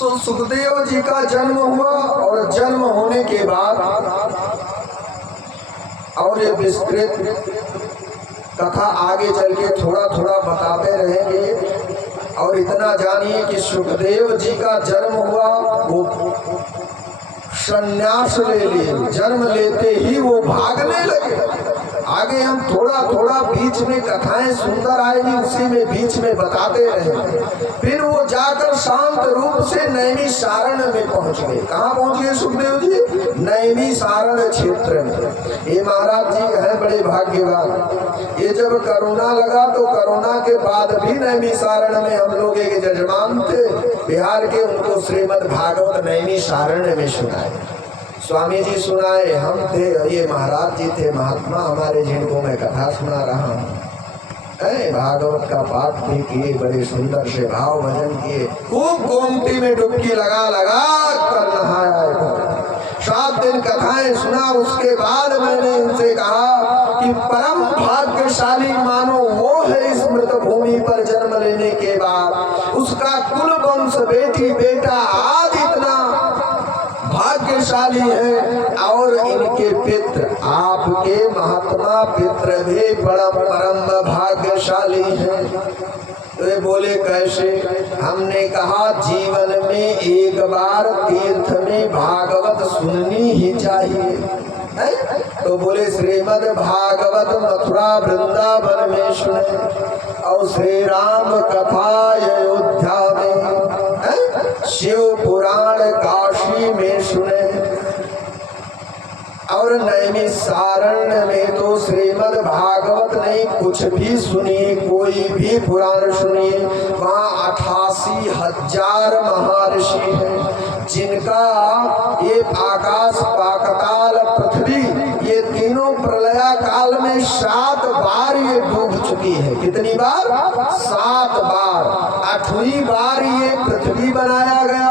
सुखदेव जी का जन्म हुआ और जन्म होने के बाद और ये विस्तृत कथा आगे चल के थोड़ा थोड़ा बताते रहेंगे। और इतना जानिए कि सुखदेव जी का जन्म हुआ, वो संन्यास ले लिए, जन्म लेते ही वो भागने लगे। आगे हम थोड़ा थोड़ा बीच में कथाएं सुंदर आएगी, उसी में बीच में बताते रहे। फिर वो जाकर शांत रूप से नैमिषारण्य में पहुंच गए। कहाँ पहुंच गए सुखदेव जी? नैमिषारण्य क्षेत्र में। ये महाराज जी हैं बड़े भाग्यवान। ये जब कोरोना लगा तो कोरोना के बाद भी नैमिषारण्य में हम लोग एक जजमान थे बिहार के, उनको श्रीमद् भागवत नैमिषारण्य में सुनाए। स्वामी जी सुनाए, हम थे, ये महाराज जी थे महात्मा हमारे, जिनको मैं कथा सुना रहा हूँ। भागवत का पाठ भी किए, बड़े सुंदर से भाव भजन किए, खूब गोमती में डुबकी लगा लगा कर नहाया। 7 दिन कथाएं सुना। उसके बाद मैंने इनसे कहा कि परम भाग्यशाली मानो वो है इस मृत भूमि पर जन्म लेने के बाद उसका कुल वंश, बेटी बेटा आदि इतना भाग्यशाली है। और इनके पित्र, आपके महात्मा पित्र भी बड़ा परम भाग्यशाली हैं। तो ये बोले कैसे? हमने कहा जीवन में एक बार तीर्थ में भागवत सुननी ही चाहिए। तो बोले श्रीमद् भागवत मथुरा वृंदावन में सुने और श्री राम कथा अयोध्या में, शिव पुराण काशी में सुने और नैमिषारण्य में तो श्रीमद् भागवत नहीं, कुछ भी सुनिए, कोई भी पुराण सुनिए। वहाँ 88,000 महर्षि हैं जिनका ये आकाश पाताल पृथ्वी ये तीनों प्रलया काल में 7 बार ये डूब चुकी है। कितनी बार? 7 बार। 8वीं बार ये पृथ्वी बनाया गया,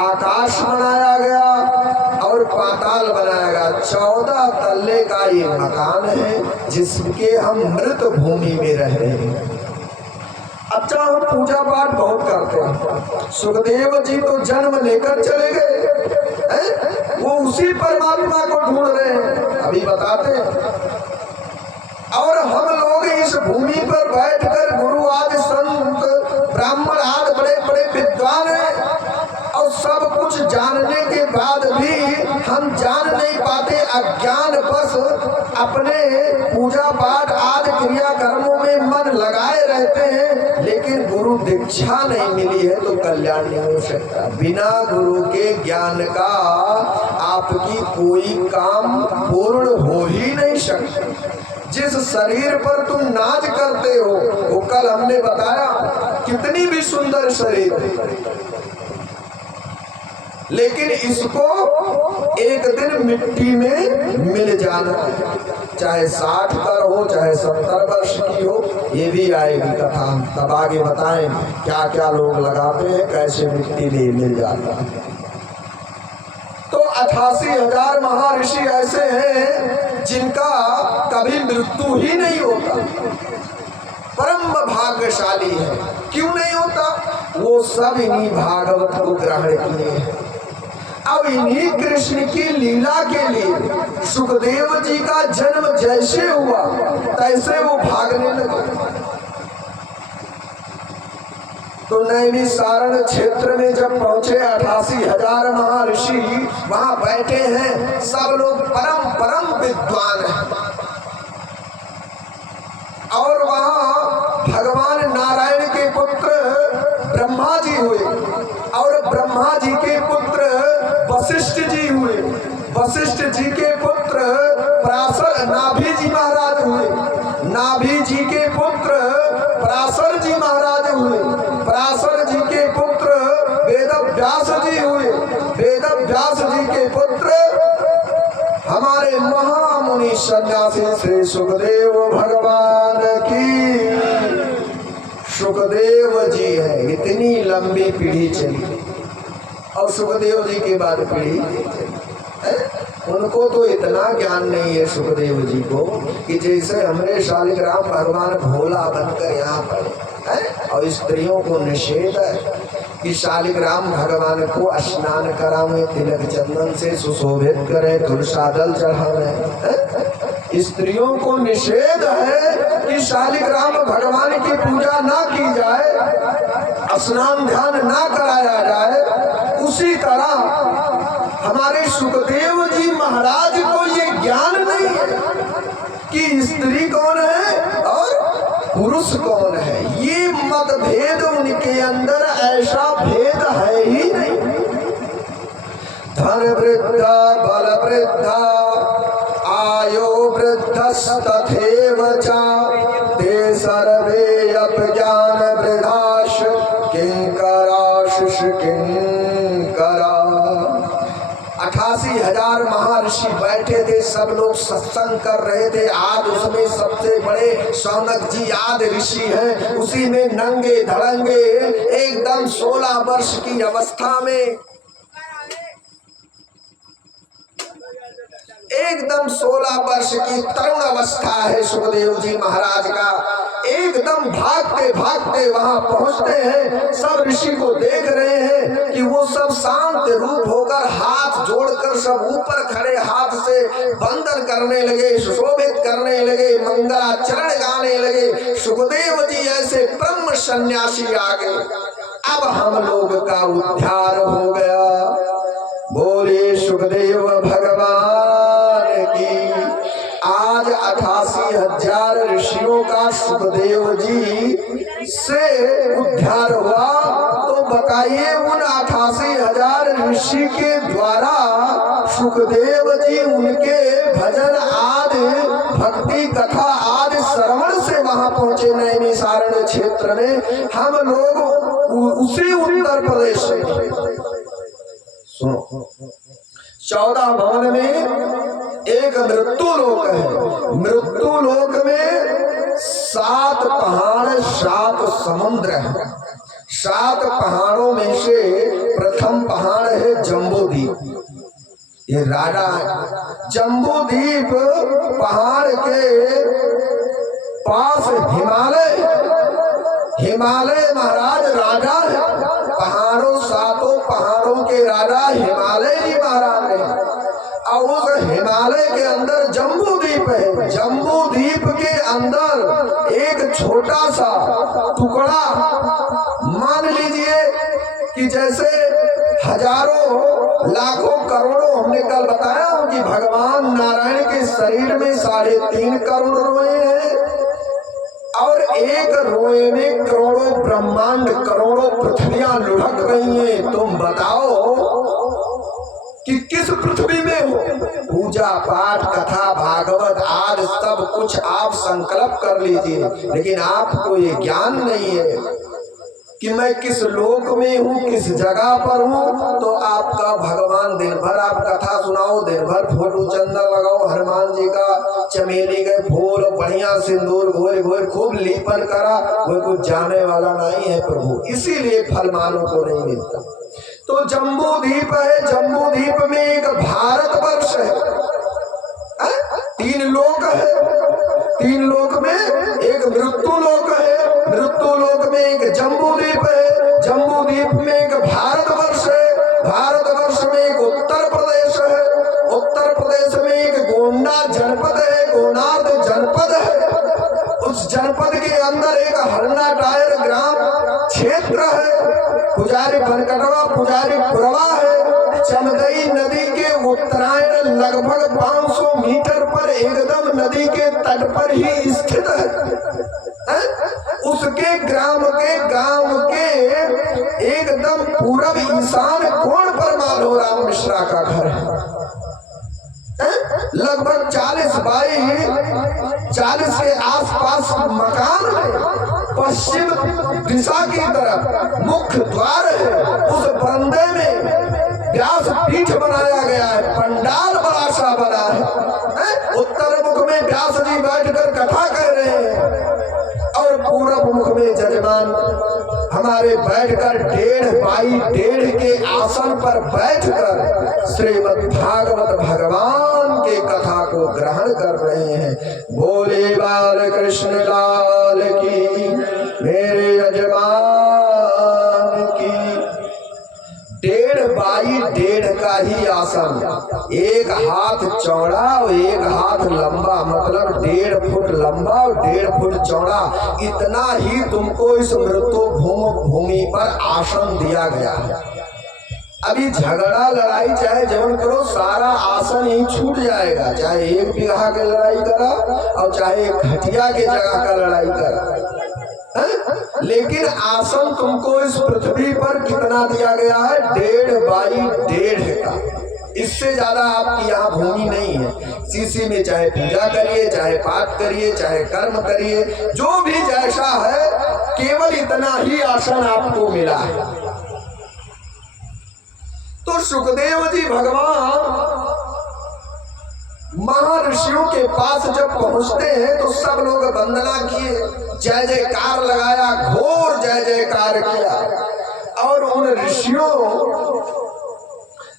आकाश बनाया गया और पाताल बनाया गया। 14 तल्ले का ये मकान है जिसके हम मृत भूमि में रह रहे हैं। अच्छा, हम पूजा पाठ बहुत करते हैं। सुखदेव जी तो जन्म लेकर चले गए, वो उसी परमात्मा को ढूंढ रहे हैं, अभी बताते हैं। और हम लोग इस भूमि पर बैठकर गुरु आदि संत ब्राह्मण आदि बड़े बड़े विद्वान हैं और सब कुछ जानने के बाद भी हम जान नहीं पाते, अज्ञान बस अपने पूजा पाठ आदि क्रिया कर्मों में मन लगाए रहते हैं। लेकिन गुरु दीक्षा नहीं मिली है तो कल्याण नहीं हो सकता। बिना गुरु के ज्ञान का आपकी कोई काम पूर्ण हो ही नहीं सकता। जिस शरीर पर तुम नाच करते हो, वो कल हमने बताया कितनी भी सुंदर शरीर, लेकिन इसको एक दिन मिट्टी में मिल जाना, चाहे 60 पर हो चाहे 70 वर्ष की हो। ये भी आएगी कथा, तब आगे बताएं क्या क्या लोग लगाते हैं, कैसे मिट्टी में मिल जाता है। तो 88,000 महर्षि ऐसे हैं जिनका कभी मृत्यु ही नहीं होता, परम भाग्यशाली है। क्यों नहीं होता? वो सब इन्हीं भागवत को ग्रहण किए हैं। अब इन्हीं कृष्ण की लीला के लिए सुखदेव जी का जन्म जैसे हुआ तैसे वो भागने लगे। तो नैमिषारण्य क्षेत्र में जब पहुंचे 88,000 महर्षि वहां बैठे हैं, सब लोग परम परम विद्वान हैं। और वहां भगवान नारायण के पुत्र ब्रह्मा जी हुए और ब्रह्मा जी के पुत्र वशिष्ठ जी हुए, वशिष्ठ जी के पुत्र पराशर नाभि जी महाराज हुए, नाभि जी के पुत्र पराशर जी महाराज हुए, पराशर जी के पुत्र वेद व्यास जी हुए, वेद व्यास जी के पुत्र हमारे महामुनि सन्यासी श्री सुखदेव भगवान की। सुखदेव जी है, इतनी लंबी पीढ़ी चली और सुखदेव जी के बाद पीढ़ी, उनको तो इतना ज्ञान नहीं है सुखदेव जी को कि जैसे हमरे शालिग्राम भगवान भोला बनकर यहाँ पड़े और स्त्रियों को निषेध है। कि शालिग्राम भगवान को स्नान करावे, तिलक चंदन से सुशोभित करे, तुलसा दल चढ़ावे। स्त्रियों को निषेध है कि शालिग्राम भगवान की पूजा ना की जाए, स्नान ध्यान ना कराया जाए। उसी तरह हमारे सुखदेव जी महाराज को ये ज्ञान नहीं है कि स्त्री कौन है और पुरुष कौन है। ये मतभेद उनके अंदर ऐसा भेद है ही नहीं। धन वृद्धा बल वृद्धा आयो वृद्धस्तथैव च ते सर्वे अपज्ञान वृद्धाश किंकराशिष किंकरा। 88,000 महर्षि बैठे थे, सब लोग सत्संग कर रहे थे। आज उसमें सबसे बड़े शौनक जी आदि ऋषि हैं, उसी में नंगे धड़ंगे एकदम 16 वर्ष की अवस्था में, एकदम 16 वर्ष की तरुण अवस्था है सुखदेव जी महाराज का। एकदम भागते भागते वहां पहुंचते हैं, सब ऋषि को देख रहे हैं कि वो सब शांत रूप होकर हाथ जोड़कर सब ऊपर खड़े हाथ से वंदन करने लगे, सुशोभित करने लगे, मंगलाचरण गाने लगे। सुखदेव जी ऐसे ब्रह्म सन्यासी आ गए। अब हम लोग का उद्धार हो गया। बोले सुखदेव भगवान की। आज 88,000 ऋषियों का सुखदेव जी से उद्धार हुआ, तो बताइए उन 88,000 ऋषि के द्वारा सुखदेव जी उनके भजन आदि भक्ति कथा आदि श्रवण से वहां पहुंचे नैमिषारण्य क्षेत्र में। हम लोग उसी उत्तर प्रदेश में 14 भवन में एक मृत्यु लोक है। मृत्यु लोक में 7 पहाड़ 7 समुद्र है। 7 पहाड़ों में से प्रथम पहाड़ है जम्बूद्वीप, ये राजा है। जम्बूद्वीप पहाड़ के पास हिमालय महाराज राजा है। पहाड़ों 7 पहाड़ों के राजा हिमालय जी महाराज है। और उस हिमालय के अंदर जम्बूद्वीप है। जम्बूद्वीप के अंदर एक छोटा सा टुकड़ा, मान लीजिए कि जैसे हजारों लाखों करोड़ों, हमने कल बताया कि भगवान नारायण के शरीर में 3.5 करोड़ रोए हैं और एक रोए में करोड़ों ब्रह्मांड, करोड़ों पृथ्वियां लुढ़क गई हैं। तुम बताओ कि किस पृथ्वी में हो। पूजा पाठ कथा भागवत आदि सब कुछ आप संकल्प कर लीजिए, लेकिन आपको ये ज्ञान नहीं है कि मैं किस लोक में हूँ, किस जगह पर हूँ। तो आपका भगवान दिन भर आप कथा सुनाओ, दिन भर फोटो चंदन लगाओ, हनुमान जी का चमेली के फूल बढ़िया सिंदूर घोर घोर खूब लीपन करा, वो कुछ जाने वाला नहीं है प्रभु। इसीलिए फल मानव को नहीं मिलता। तो जम्बूद्वीप है। जम्बूद्वीप में एक भारतवर्ष है। 3 लोक है। 3 लोक में एक मृत्यु लोक है। मृत्यु लोक में एक जम्बूद्वीप है। जम्बूद्वीप में एक भारतवर्ष है। भारतवर्ष में एक उत्तर प्रदेश है। उत्तर प्रदेश में एक गोंडा जनपद है, गोनार्द जनपद है। उस जनपद के अंदर एक हरना टायर ग्राम क्षेत्र है। पुजारी बनकटवा, पुजारी पुरवा है। चमदई नदी के उत्तरायण लगभग 500 मीटर पर एकदम नदी के तट पर ही स्थित है। उसके गांव के एकदम पूरब ईशान कोण पर माधवराम मिश्रा का घर है। लगभग 40 बाई 40 के आसपास मकान है। पश्चिम दिशा की तरफ मुख्य द्वार है। उस बरामदे में व्यास पीठ बनाया गया है। पंडाल बड़ा सा बना है। उत्तर मुख में व्यास जी बैठकर कथा कह रहे हैं और पूर्व मुख में जजमान हमारे बैठकर 1.5 बाई 1.5 के आसन पर बैठकर श्रीमद् भागवत भगवान के कथा को ग्रहण कर रहे हैं। बोले बाल कृष्ण लाल की, मेरे यजमान की। आसन, एक हाथ चौड़ा और एक हाथ लंबा, मतलब 1.5 फुट लंबा और 1.5 फुट चौड़ा, इतना ही तुमको इस मृत्यु भूमि पर आसन दिया गया है। अभी झगड़ा लड़ाई चाहे जवन करो, सारा आसन ही छूट जाएगा, चाहे 1 बीघा की लड़ाई करा और चाहे 1 घटिया के जगह का लड़ाई करा। लेकिन आसन तुमको इस पृथ्वी पर कितना दिया गया है? 1.5 बाई 1.5 का, इससे ज्यादा आपकी यहाँ भूमि नहीं है। इसी में चाहे पूजा करिए, चाहे पाठ करिए, चाहे कर्म करिए, जो भी जैसा है, केवल इतना ही आसन आपको मिला है। तो सुखदेव जी भगवान महर्षियों के पास जब पहुंचते हैं तो सब लोग वंदना किए, जय जयकार लगाया, घोर जय जयकार किया। और उन ऋषियों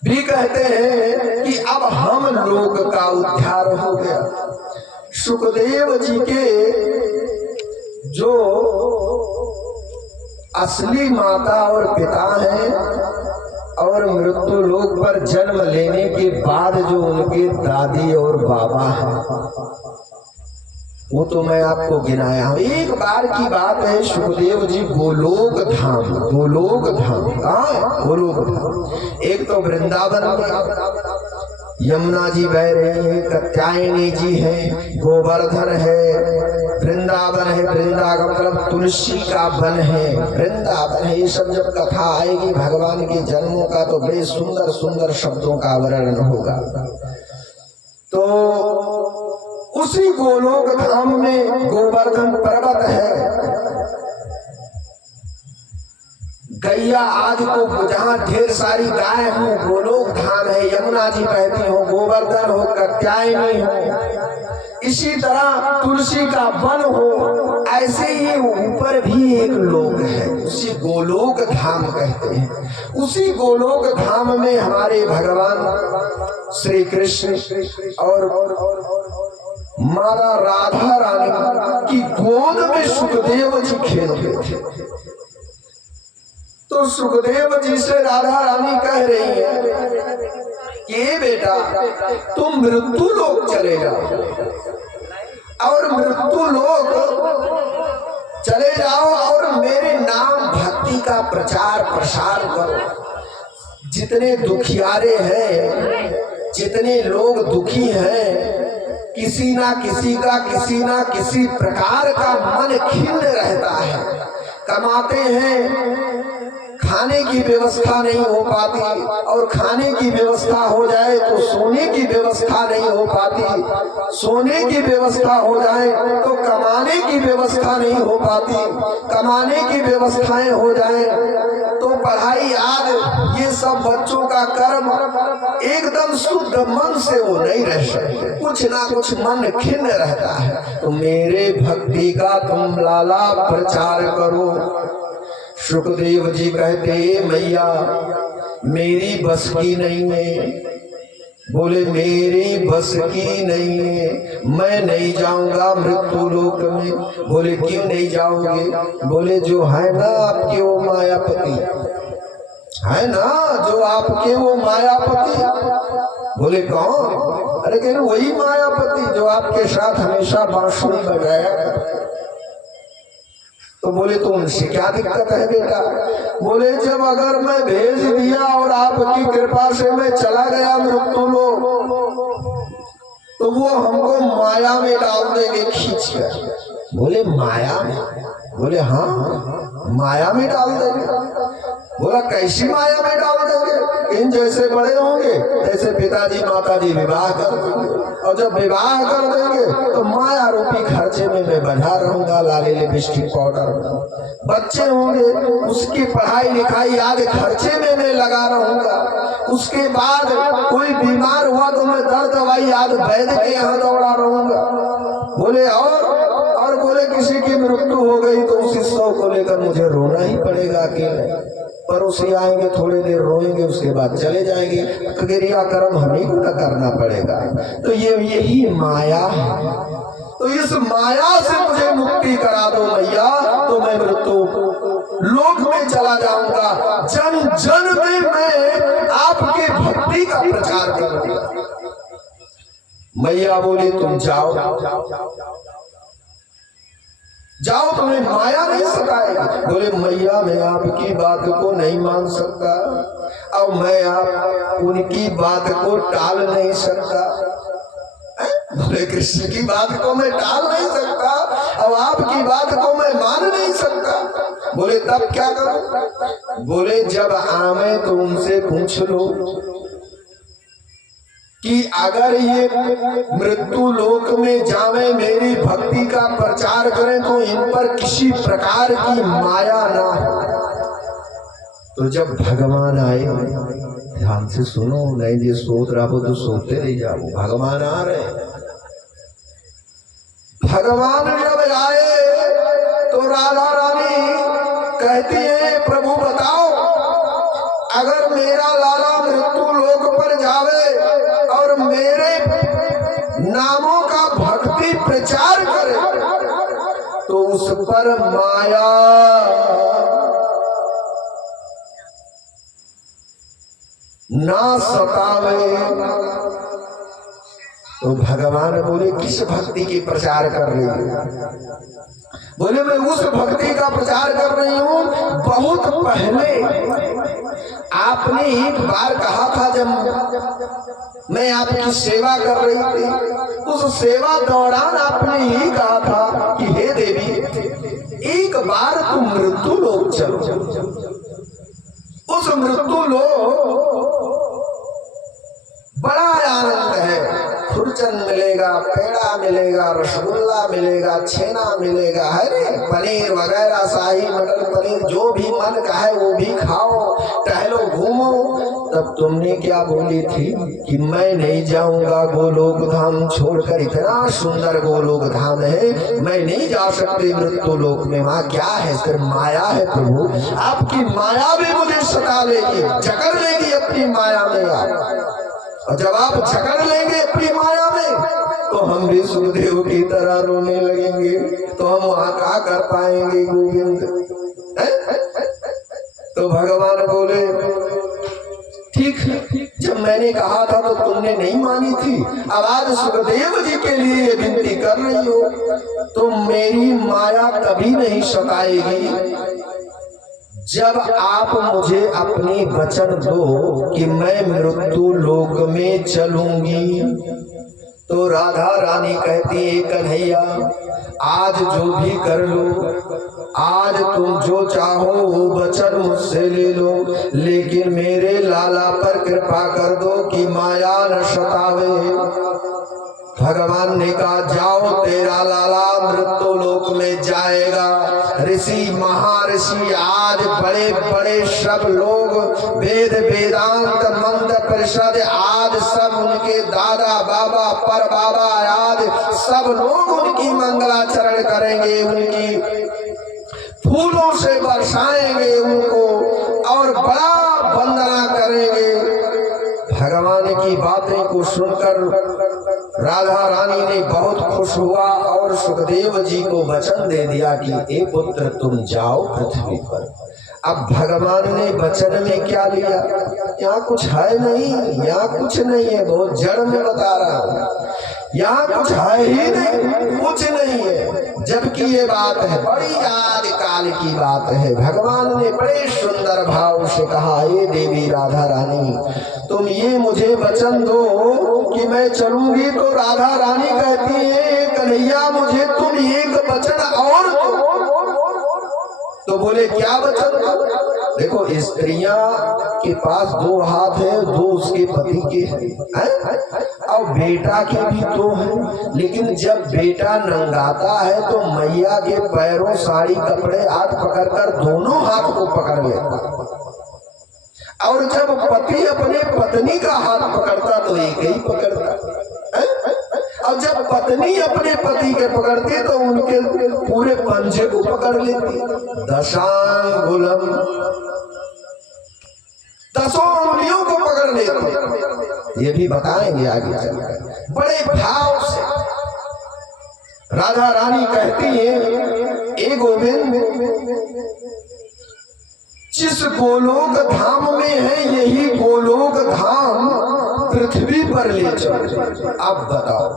भी कहते हैं कि अब हम लोग का उद्धार हो गया। सुखदेव जी के जो असली माता और पिता हैं और मृत्यु लोक पर जन्म लेने के बाद जो उनके दादी और बाबा हैं, वो तो मैं आपको गिनाया हूं। एक बार की बात है, सुखदेव जी गोलोक धाम कहाँ? गोलोक धाम। एक तो वृंदावन में यमुना जी बह रही है, कात्यायनी जी है, गोवर्धन है, वृंदावन है, वृंदावन मतलब तुलसी का वन है, वृंदावन है। ये सब जब कथा आएगी भगवान के जन्मों का तो बड़े सुंदर सुंदर शब्दों का वर्णन होगा। तो उसी गोलोक धाम में गोवर्धन पर्वत है, गैया आदि को जहाँ ढेर सारी गाय हो, गोलोक धाम है, यमुना जी बहती हो, गोवर्धन हो, कात्यायनी हो, इसी तरह तुलसी का वन हो, ऐसे ही ऊपर भी एक लोक है, उसी गोलोक धाम कहते हैं। उसी गोलोक धाम में हमारे भगवान श्री कृष्ण और माता राधा रानी की गोद में सुखदेव जी खेल रहे थे। तो सुखदेव जी से राधा रानी कह रही है कि बेटा तुम मृत्यु लोक चले जाओ, और मृत्यु लोक चले जाओ और मेरे नाम भक्ति का प्रचार प्रसार करो। जितने दुखियारे हैं, जितने लोग दुखी हैं, किसी ना किसी प्रकार का मन खिन्न रहता है, कमाते हैं, खाने की व्यवस्था नहीं हो पाती, और खाने की व्यवस्था हो जाए तो सोने की व्यवस्था नहीं हो पाती, सोने की व्यवस्था हो जाए तो कमाने की व्यवस्था नहीं हो पाती, कमाने की व्यवस्थाएं हो जाए तो पढ़ाई आदि, ये सब बच्चों का कर्म एकदम शुद्ध मन से वो नहीं रह सकते, कुछ ना कुछ मन खिन्न रहता है। तो मेरे भक्ति का तुम लाला प्रचार करो। सुखदेव जी कहते मैया मेरी बस की नहीं है। बोले मेरी बस की नहीं है, मैं नहीं जाऊंगा मृत्यु लोक में। बोले क्यों नहीं जाओगे? बोले जो है ना आपके वो मायापति है ना, जो आपके वो मायापति। बोले कौन? अरे कहने वही मायापति जो आपके साथ हमेशा बांसुरी बजाया करता। तो बोले तो उनसे क्या दिक्कत है बेटा? बोले जब अगर मैं भेज दिया और आपकी कृपा से मैं चला गया मृत्यु लोक, तो वो हमको माया में डाल देंगे खींच कर। बोले माया में? बोले हाँ माया में डाल देंगे। बोला कैसी माया में डाल देंगे? इन जैसे बड़े होंगे जैसे पिताजी माताजी विवाह कर देंगे, और जब विवाह कर देंगे तो माया रूपी खर्चे में मैं बना रहूंगा, लाली लिपस्टिक पाउडर। बच्चे होंगे उसकी पढ़ाई लिखाई आदि खर्चे में मैं लगा रहूंगा। उसके बाद कोई बीमार हुआ तो मैं दर्द दवाई आदि वैद्य के यहाँ दौड़ा रहूंगा। बोले और बोले किसी की मृत्यु हो गई तो उसी शव को लेकर मुझे रोना ही पड़ेगा अकेले। पड़ोसी आएंगे थोड़ी देर रोएंगे, उसके बाद चले जाएंगे, क्रिया कर्म हमें को न करना पड़ेगा। तो यही माया है। तो इस माया से मुझे मुक्ति करा दो मैया, तो मैं मृत्यु लोक में चला जाऊंगा। जन जन में मैं आपके भक्ति का का प्रचार करूंगा। मैया बोली तुम जाओ जाओ, तुम्हें माया नहीं सताएगी। बोले मैया मैं आपकी बात को नहीं मान सकता, अब मैं आप उनकी बात को टाल नहीं सकता। बोले कृष्ण की बात को मैं टाल नहीं सकता, अब आपकी बात को मैं मान नहीं सकता। बोले तब क्या करूं? बोले जब आवे तो उनसे पूछ लो कि अगर ये मृत्यु लोक में जावे मेरी भक्ति का प्रचार करें तो इन पर किसी प्रकार की माया ना हो। तो जब भगवान आए, ध्यान से सुनो, नहीं ये सोच रहा हो तो सोते रह जाओ, भगवान आ रहे। भगवान जब आए तो राधा रानी कहती है प्रभु बताओ, अगर मेरा लाला मृत्यु लोक पर जावे और मेरे नामों का भक्ति प्रचार करे तो उस पर माया ना सतावे। तो भगवान बोले किस भक्ति की प्रचार कर रही हो? बोले मैं उस भक्ति का प्रचार कर रही हूं। बहुत पहले आपने एक बार कहा था जब मैं आपकी सेवा कर रही थी, उस सेवा दौरान आपने ही कहा था कि हे देवी एक बार तुम मृत्यु लोक चलो। उस मृत्यु लोक बड़ा आनंद है, खुरचन मिलेगा, पेड़ा मिलेगा, रसगुल्ला मिलेगा, छेना मिलेगा, है पनीर वगैरह, शाही मटर पनीर, जो भी मन का है वो भी खाओ, टहलो, घूमो। तब तुमने क्या बोली थी कि मैं नहीं जाऊंगा गोलोक धाम छोड़कर, इतना सुंदर गोलोक धाम है, मैं नहीं जा सकती मृत्यु लोक में, वहां क्या है? सिर्फ माया है प्रभु, आपकी माया भी मुझे सता लेगी, जकड़ लेगी अपनी माया में। और जब आप जकड़ लेंगे अपनी माया में तो हम भी सुखदेव की तरह रोने लगेंगे, तो हम वहां क्या कर पाएंगे गोविंद? तो भगवान बोले ठीक है, जब मैंने कहा था तो तुमने नहीं मानी थी, अब आज सुखदेव जी के लिए ये विनती कर रही हो, तो मेरी माया कभी नहीं सताएगी जब आप मुझे अपनी वचन दो कि मैं मृत्यु लोक में चलूंगी। तो राधा रानी कहती है कन्हैया आज जो भी कर लो, आज तुम जो चाहो वो वचन मुझसे ले लो, लेकिन मेरे लाला पर कृपा कर दो कि माया न सतावे। भगवान ने कहा जाओ, तेरा लाला मृत्यु लोक में जाएगा। ऋषि महर्षि आज बड़े बड़े सब लोग, वेद वेदांत मंत्र परिषद आज सब उनके दादा बाबा पर बाबा आज सब लोग उनकी मंगलाचरण करेंगे, उनकी फूलों से बरसाएंगे उनको और बड़ा वंदना करेंगे। भगवान की बातें को सुनकर राधा रानी ने बहुत खुश हुआ और सुखदेव जी को वचन दे दिया कि ए पुत्र तुम जाओ पृथ्वी पर। अब भगवान ने वचन में क्या लिया? यहाँ कुछ है नहीं, यहाँ कुछ नहीं है, बहुत जड़ में बता रहा हूँ, यहाँ कुछ है ही नहीं, कुछ नहीं है, जबकि ये बात है बड़ी आदि काल की बात है। भगवान ने बड़े सुंदर भाव से कहा ये देवी राधा रानी तुम ये मुझे वचन दो कि मैं चलूंगी। तो राधा रानी कहती है कन्हैया मुझे तुम एक वचन और दो। तो बोले क्या वचन? देखो स्त्रियां के पास दो हाथ है, दो उसके पति के हैं, और बेटा के भी दो हैं, लेकिन जब बेटा नंगाता है तो मैया के पैरों साड़ी कपड़े हाथ पकड़कर दोनों हाथ को पकड़ लेता, और जब पति अपने पत्नी का हाथ पकड़ता तो एक ही पकड़ता, और जब पत्नी अपने पति के पकड़ती तो उनके पूरे पंजे को पकड़ लेती। दशांगुलम, दसों उंगलियों को पकड़ लेती। ये भी बताएंगे आगे चलकर बड़े भाव से। राधा रानी कहती है ए गोविंद जिस गोलोक धाम में है यही गोलोक धाम पृथ्वी पर ले चलो। अब बताओ,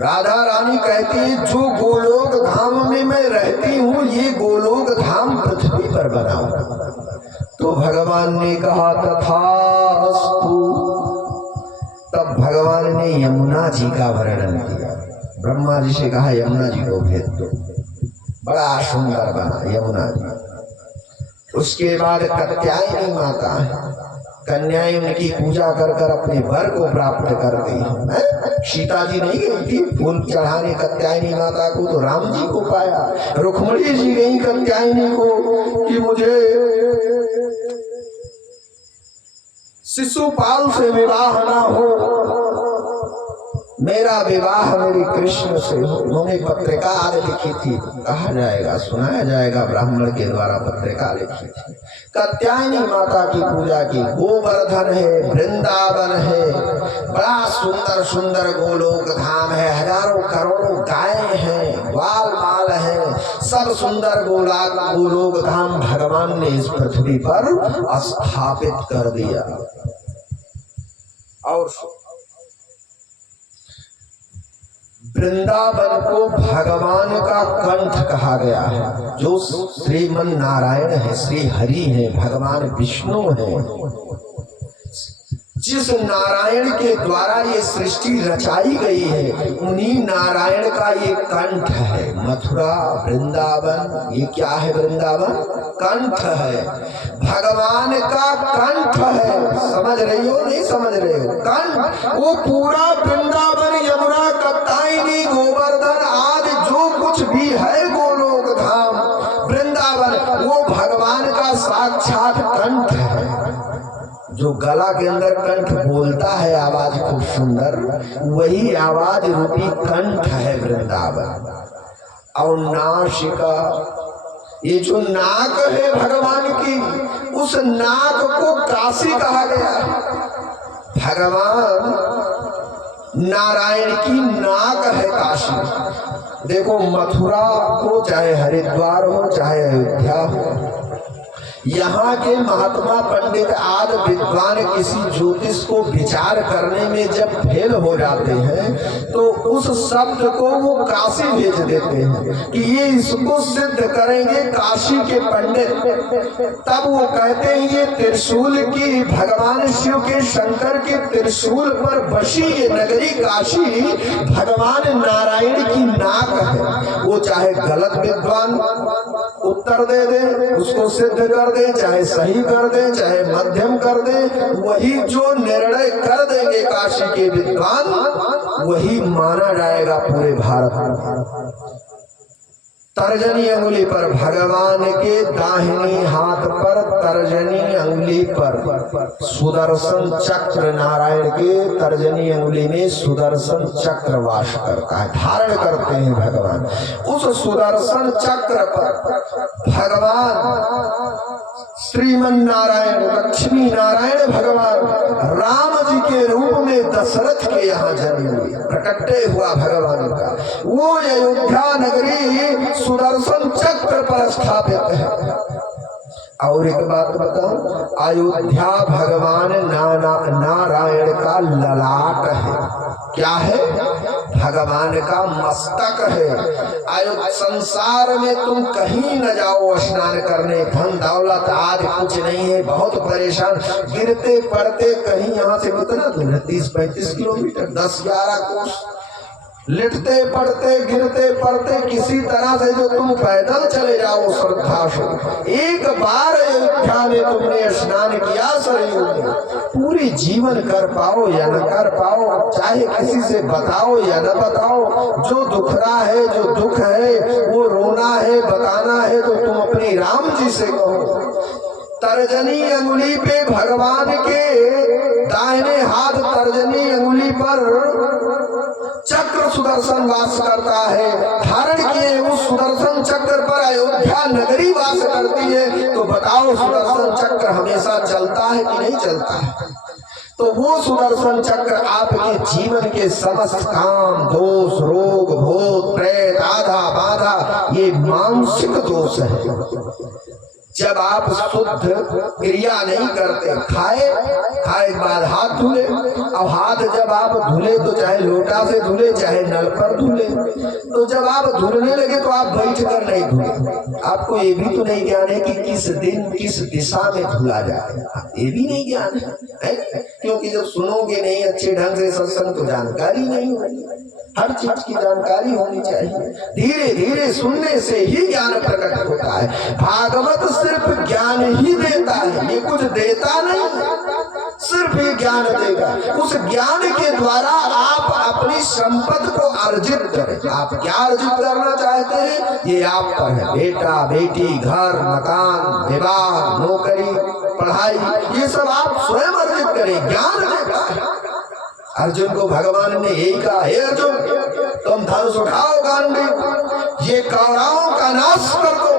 राधा रानी कहती है जो गोलोक धाम में मैं रहती हूँ ये गोलोक धाम पृथ्वी पर बनाओ। तो भगवान ने कहा तथास्तु। तब भगवान ने यमुना जी का वर्णन किया। ब्रह्मा जी से कहा यमुना जी को भेज दो, बड़ा सुंदर बना यमुना जी। उसके बाद कात्यायनी माता कन्याएं उनकी पूजा कर कर अपने वर को प्राप्त कर गई। सीता जी नहीं गई थी फूल चढ़ाने कात्यायनी माता को, तो राम जी को पाया। रुक्मणी जी गई कात्यायनी को कि मुझे शिशुपाल से विवाह ना हो, मेरा विवाह मेरी कृष्ण से हो। उन्होंने पत्रिका लिखी थी, कहा जाएगा सुनाया जाएगा, ब्राह्मण के द्वारा पत्रिका लिखी थी। कात्यायनी माता की पूजा की। गोवर्धन है, वृंदावन है, बड़ा सुंदर सुंदर गोलोक धाम है, हजारों करोड़ों गायें हैं, बाल बाल है, सब सुंदर गोलोक धाम भगवान ने इस पृथ्वी पर स्थापित कर दिया। और वृंदावन को भगवान का कंठ कहा गया है। जो श्रीमन नारायण है, श्री हरि है, भगवान विष्णु है, जिस नारायण के द्वारा ये सृष्टि रचाई गई है, उन्हीं नारायण का ये कंठ है। मथुरा वृंदावन, ये क्या है? वृंदावन कंठ है, भगवान का कंठ है। समझ रही हो नहीं समझ रहे हो? कंठ, वो पूरा वृंदावन, यमुना, कात्यायनी, गोवर्धन आदि जो कुछ भी है गोलोक धाम वृंदावन, वो भगवान का साक्षात कंठ है। जो गला के अंदर कंठ बोलता है आवाज खूब सुंदर, वही आवाज रूपी कंठ है वृंदावन। और नासिका, ये जो नाक है भगवान की, उस नाक को काशी कहा गया। भगवान नारायण की नाक है काशी। देखो मथुरा हो चाहे हरिद्वार हो चाहे अयोध्या हो, यहाँ के महात्मा पंडित आदि विद्वान किसी ज्योतिष को विचार करने में जब फेल हो जाते हैं तो उस शब्द को वो काशी भेज देते हैं कि ये इसको सिद्ध करेंगे काशी के पंडित। तब वो कहते हैं ये त्रिशूल की, भगवान शिव के शंकर के त्रिशूल पर बसी ये नगरी काशी भगवान नारायण की नाक है। वो चाहे गलत विद्वान उत्तर दे दे, उसको सिद्ध कर दे, चाहे सही कर दे, चाहे मध्यम कर दे, वही जो निर्णय कर देंगे काशी के विद्वान, वही माना जाएगा पूरे भारत में। तर्जनी अंगुली पर भगवान के दाहिनी हाथ पर तर्जनी अंगुली पर सुदर्शन चक्र, नारायण के तर्जनी अंगुली में सुदर्शन चक्र वास करता है, धारण करते हैं भगवान। उस सुदर्शन चक्र पर भगवान श्रीमन नारायण, लक्ष्मी नारायण भगवान राम जी के रूप में दशरथ के यहाँ जन्म हुए, प्रकटे हुआ भगवान का। वो अयोध्या नगरी सुदर्शन चक्र पर स्थापित है। और एक बात बताऊं, अयोध्या भगवान नारायण का ललाट है। क्या है? भगवान का मस्तक है। संसार में तुम कहीं न जाओ स्नान करने, धन दौलत आज कुछ नहीं है, बहुत परेशान, गिरते पड़ते कहीं यहाँ से कितना दूर है, 30-35 किलोमीटर, 10-11 कोस, लिटते पड़ते गिरते पड़ते किसी तरह से जो तुम पैदल चले जाओ श्रद्धा से। एक बार अयोध्या में तुमने स्नान किया सरयू में, पूरी जीवन कर पाओ या न कर पाओ, चाहे किसी से बताओ या न बताओ, जो दुख रहा है, जो दुख है, वो रोना है, बताना है तो तुम अपने राम जी से कहो। तर्जनी अंगुली पे भगवान के दाहिने हाथ तर्जनी अंगुली पर चक्र सुदर्शन वास करता है। धारण किए उस सुदर्शन चक्र पर अयोध्या नगरी वास करती है। तो बताओ सुदर्शन चक्र हमेशा चलता है कि नहीं चलता है? तो वो सुदर्शन चक्र आपके जीवन के समस्त काम, दोष, रोग, भूत, प्रेत, आधा बाधा, ये मानसिक दोष है। जब आप शुद्ध क्रिया नहीं करते, खाए के बाद हाथ धुले। अब हाथ जब आप धुले तो चाहे लोटा से धुले चाहे नल पर धुले, तो जब आप धुलने लगे तो आप बैठ कर नहीं धुले। आपको ये भी तो नहीं ज्ञान है कि किस दिन किस दिशा में धुला जाए, ये भी नहीं ज्ञान है, क्योंकि जब सुनोगे नहीं अच्छे ढंग से सत्संग तो जानकारी नहीं होगी। हर चीज की जानकारी होनी चाहिए। धीरे धीरे सुनने से ही ज्ञान प्रकट होता है। भागवत सिर्फ ज्ञान ही देता है, ये कुछ देता नहीं, सिर्फ ये ज्ञान देगा। उस ज्ञान के द्वारा आप अपनी संपत्ति को अर्जित करें। आप क्या अर्जित करना चाहते हैं ये आप पर है। बेटा बेटी, घर मकान, विवाह, नौकरी, पढ़ाई, ये सब आप स्वयं अर्जित करें। ज्ञान देता है। अर्जुन को भगवान ने यही कहा, हे अर्जुन तुम धनुष उठाओ गांडी, ये कौरवों का नाश कर दो।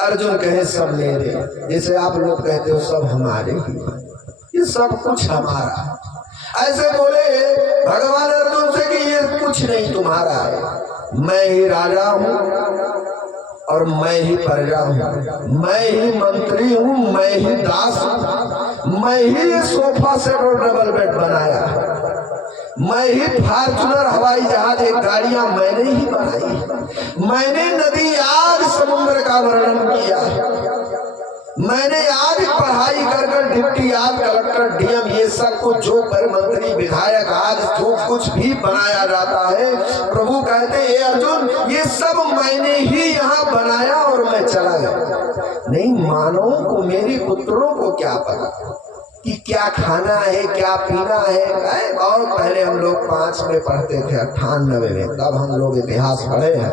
अर्जुन कहे सब मेरे, जैसे आप लोग कहते हो सब हमारे ही, ये सब कुछ हमारा। ऐसे बोले भगवान अर्जुन से कि ये कुछ नहीं तुम्हारा है, मैं ही राजा हूँ और मैं ही प्रजा हूँ, मैं ही मंत्री हूँ, मैं ही दास हूँ, मैं ही सोफा सेट और डबल बेड बनाया, मैं ही फॉर्च्यूनर हवाई जहाज एक गाड़ियां मैंने ही बनाई, मैंने नदी आज समुद्र का वर्णन किया, मैंने आज पढ़ाई कर डिप्टी आज कलेक्टर डीएम ये सब कुछ जो पर मंत्री विधायक आज जो कुछ भी बनाया जाता है, प्रभु कहते हैं अर्जुन ये सब मैंने ही यहाँ बनाया और मैं चला गया। नहीं मानो को मेरे पुत्रों को क्या पता कि क्या खाना है क्या पीना है। और पहले हम लोग 5 में पढ़ते थे 98 में, तब हम लोग इतिहास पढ़े हैं,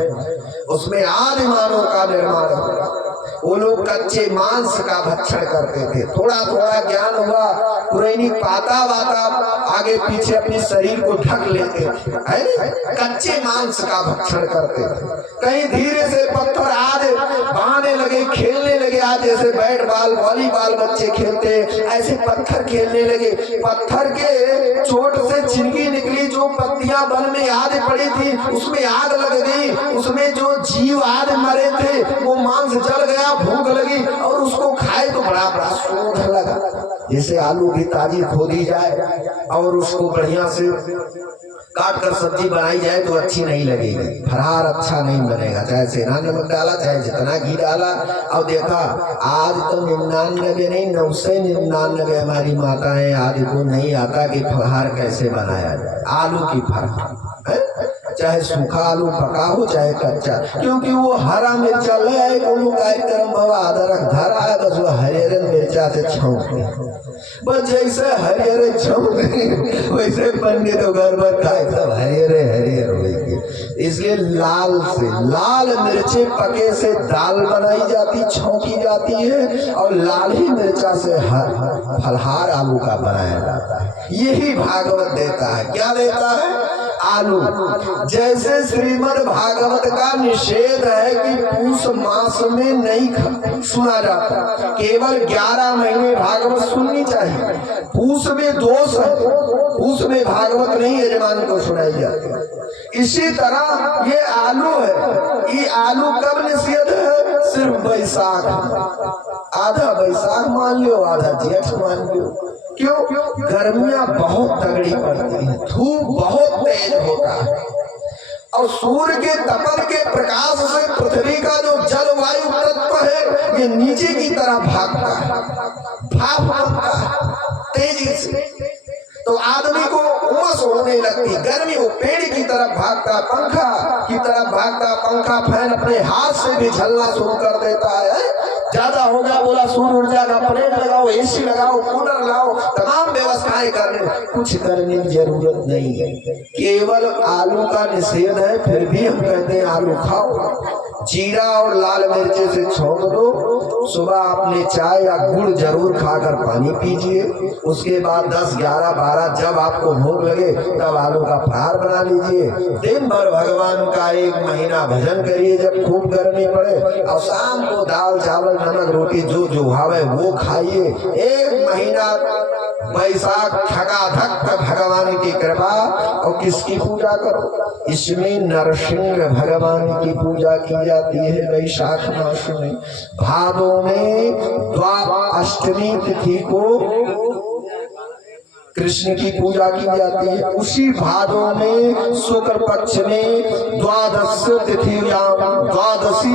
उसमें आदि मानव का निर्माण हुआ। वो लोग कच्चे मांस का भक्षण करते थे। थोड़ा थोड़ा ज्ञान हुआ, पुरानी पाता वाता आगे पीछे अपने शरीर को ढक लेते थे, कच्चे मांस का भक्षण करते थे। कहीं धीरे से पत्थर आज बहाने लगे, खेलने लगे, आज जैसे बैट बॉल वॉलीबॉल बच्चे खेलते ऐसे पत्थर खेलने लगे। पत्थर के चोट से चिनकी निकली, जो पत्तियां वन में आज पड़ी थी उसमें आग लग गई, उसमें जो जीव आज मरे थे वो मांस जल गया, भूख लगी और उसको खाए तो बड़ा बड़ा स्वाद लगा। जैसे आलू की ताजी खोदी जाए और उसको बढ़िया से काट कर सब्जी बनाई जाए तो अच्छी नहीं लगेगी, फरार अच्छा नहीं बनेगा, चाहे सेना नमक डाला चाहे जितना घी डाला। और देखा आज तो 99 नहीं 999 हमारी माताएं आज को नहीं आता कि फरार कैसे बनाया जाए। आलू की फरार, चाहे सूखा आलू पका हो चाहे कच्चा, क्योंकि वो हरा मिर्चा ले आए कार्यक्रम बाबा अदरक धरा है, बस वो हरियर मिर्चा से छौंक, बस जैसे हरियर छौंक वैसे पंडित तो गड़बड़ खाए सब हरियर हो गई। इसलिए लाल से लाल मिर्चे पके से दाल बनाई जाती, छौंकी जाती है, और लाल ही मिर्चा से फलहार आलू का बनाया जाता है। यही भागवत देता है। क्या देता है? आलू। जैसे श्रीमद् भागवत का निषेध है कि पूष मास में नहीं सुना जाता, केवल 11 महीने भागवत सुननी चाहिए। पूष में दोष है, पूष में भागवत नहीं यजमान को सुनाई जाती। इसी तरह ये आलू है, ये आलू कब निषेध है? सिर्फ बैसाख, आधा बैसाख मान लो आधा जेठ मान लो। क्यों? गर्मियां बहुत तगड़ी पड़ती है, धूप बहुत तेज होता है और सूर्य के तपन के प्रकाश से पृथ्वी का जो जलवायु तत्व है ये नीचे की तरफ भागता है, भाप बनता है तेजी से, तो आदमी को उमस होने लगती। गर्मी वो पेड़ की तरफ भागता, पंखा की तरफ भागता, पंखा फैन अपने हाथ से भी झलना शुरू कर देता है। ज्यादा हो गया बोला सूर्य ऊर्जा का प्लेट लगाओ, एसी लगाओ, कूलर लाओ, तमाम व्यवस्थाएं करने, कुछ करने की जरूरत नहीं है। केवल आलू का निषेध है, फिर भी हम कहते हैं आलू खाओ। जीरा और लाल मिर्चे से छौंक दो, सुबह आपने चाय या गुड़ जरूर खाकर पानी पीजिए। उसके बाद 10, 11, 12 जब आपको भूख लगे तब आलू का फरार बना लीजिए। दिन भर भगवान का 1 महीना भजन करिए जब खूब गर्मी पड़े, और शाम को दाल चावल नमक रोटी जो जो भावे वो खाइए। 1 महीना वैशाख ठगाधक भगवान की कृपा। और किसकी पूजा करो? इसमें नरसिंह भगवान की पूजा की जाती है। वैशाख मास में भादों में द्वादशी तिथि को कृष्ण की पूजा की जाती है। उसी भादों में शुक्ल पक्ष में द्वादशी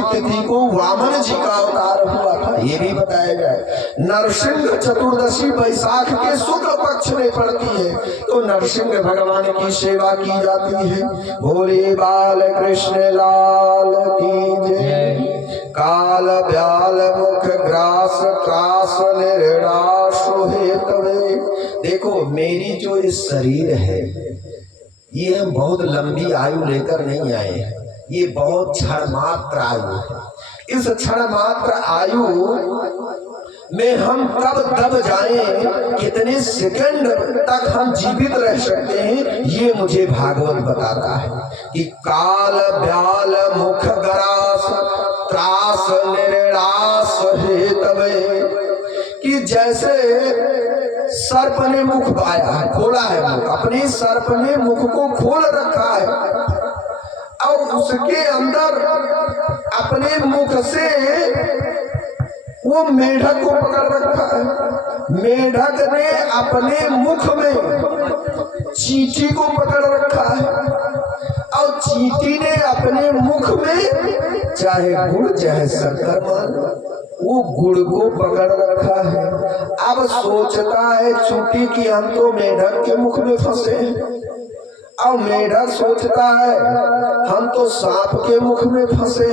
तिथि को वामन जी का अवतार हुआ था, ये भी बताया जाए। नरसिंह चतुर्दशी वैशाख के शुक्ल पक्ष में पड़ती है, तो नरसिंह भगवान की सेवा की जाती है। भोले बाल कृष्ण लाल की जय। काल ब्याल मुख ग्रास त्रास निर्णाश हेतवे। देखो मेरी जो इस शरीर है, ये हम बहुत लंबी आयु लेकर नहीं आए हैं, ये बहुत क्षण मात्र आयु है। इस क्षण मात्र आयु में हम कब दब जाएं, कितने सेकंड तक हम जीवित रह सकते हैं, ये मुझे भागवत बताता है कि काल ब्याल मुख ग्रास त्रास निर्णाश हेतवे। कि जैसे सर्प ने मुख पाया है, खोला है मुख, अपने सर्प ने मुख को खोल रखा है और उसके अंदर अपने मुख से वो मेढक को पकड़ रखा है। मेढक ने अपने मुख में चींटी को पकड़ रखा है और चींटी ने अपने मुख में चाहे गुड़ चाहे शक्कर मान वो गुड़ को पकड़ रखा है। अब सोचता है चींटी की हम तो मेढक के मुख में फंसे हैं, और मेढक सोचता है हम तो सांप के मुख में फंसे,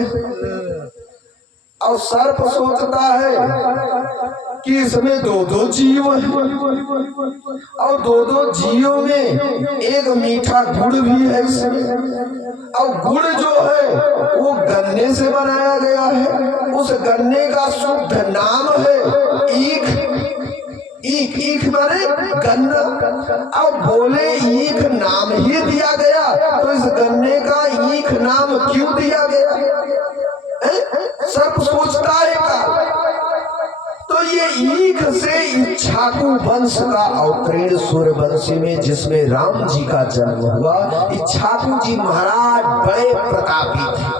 और सर्प सोचता है कि इसमें दो दो जीव हैं और दो दो जीवों में एक मीठा गुड़ भी है इसमें, और गुड़ जो है वो गन्ने से बनाया गया है। उस गन्ने का शुद्ध नाम है ईख। ईख ईख माने गन्ना, और बोले ईख नाम ही दिया गया, तो इस गन्ने का ईख नाम क्यों दिया गया? सर्प सोचता है का। तो ये ईख से इक्ष्वाकु वंश का अवतरण सूर्यवंशी में, जिसमें राम जी का जन्म हुआ। इक्ष्वाकु जी महाराज बड़े प्रतापी थे।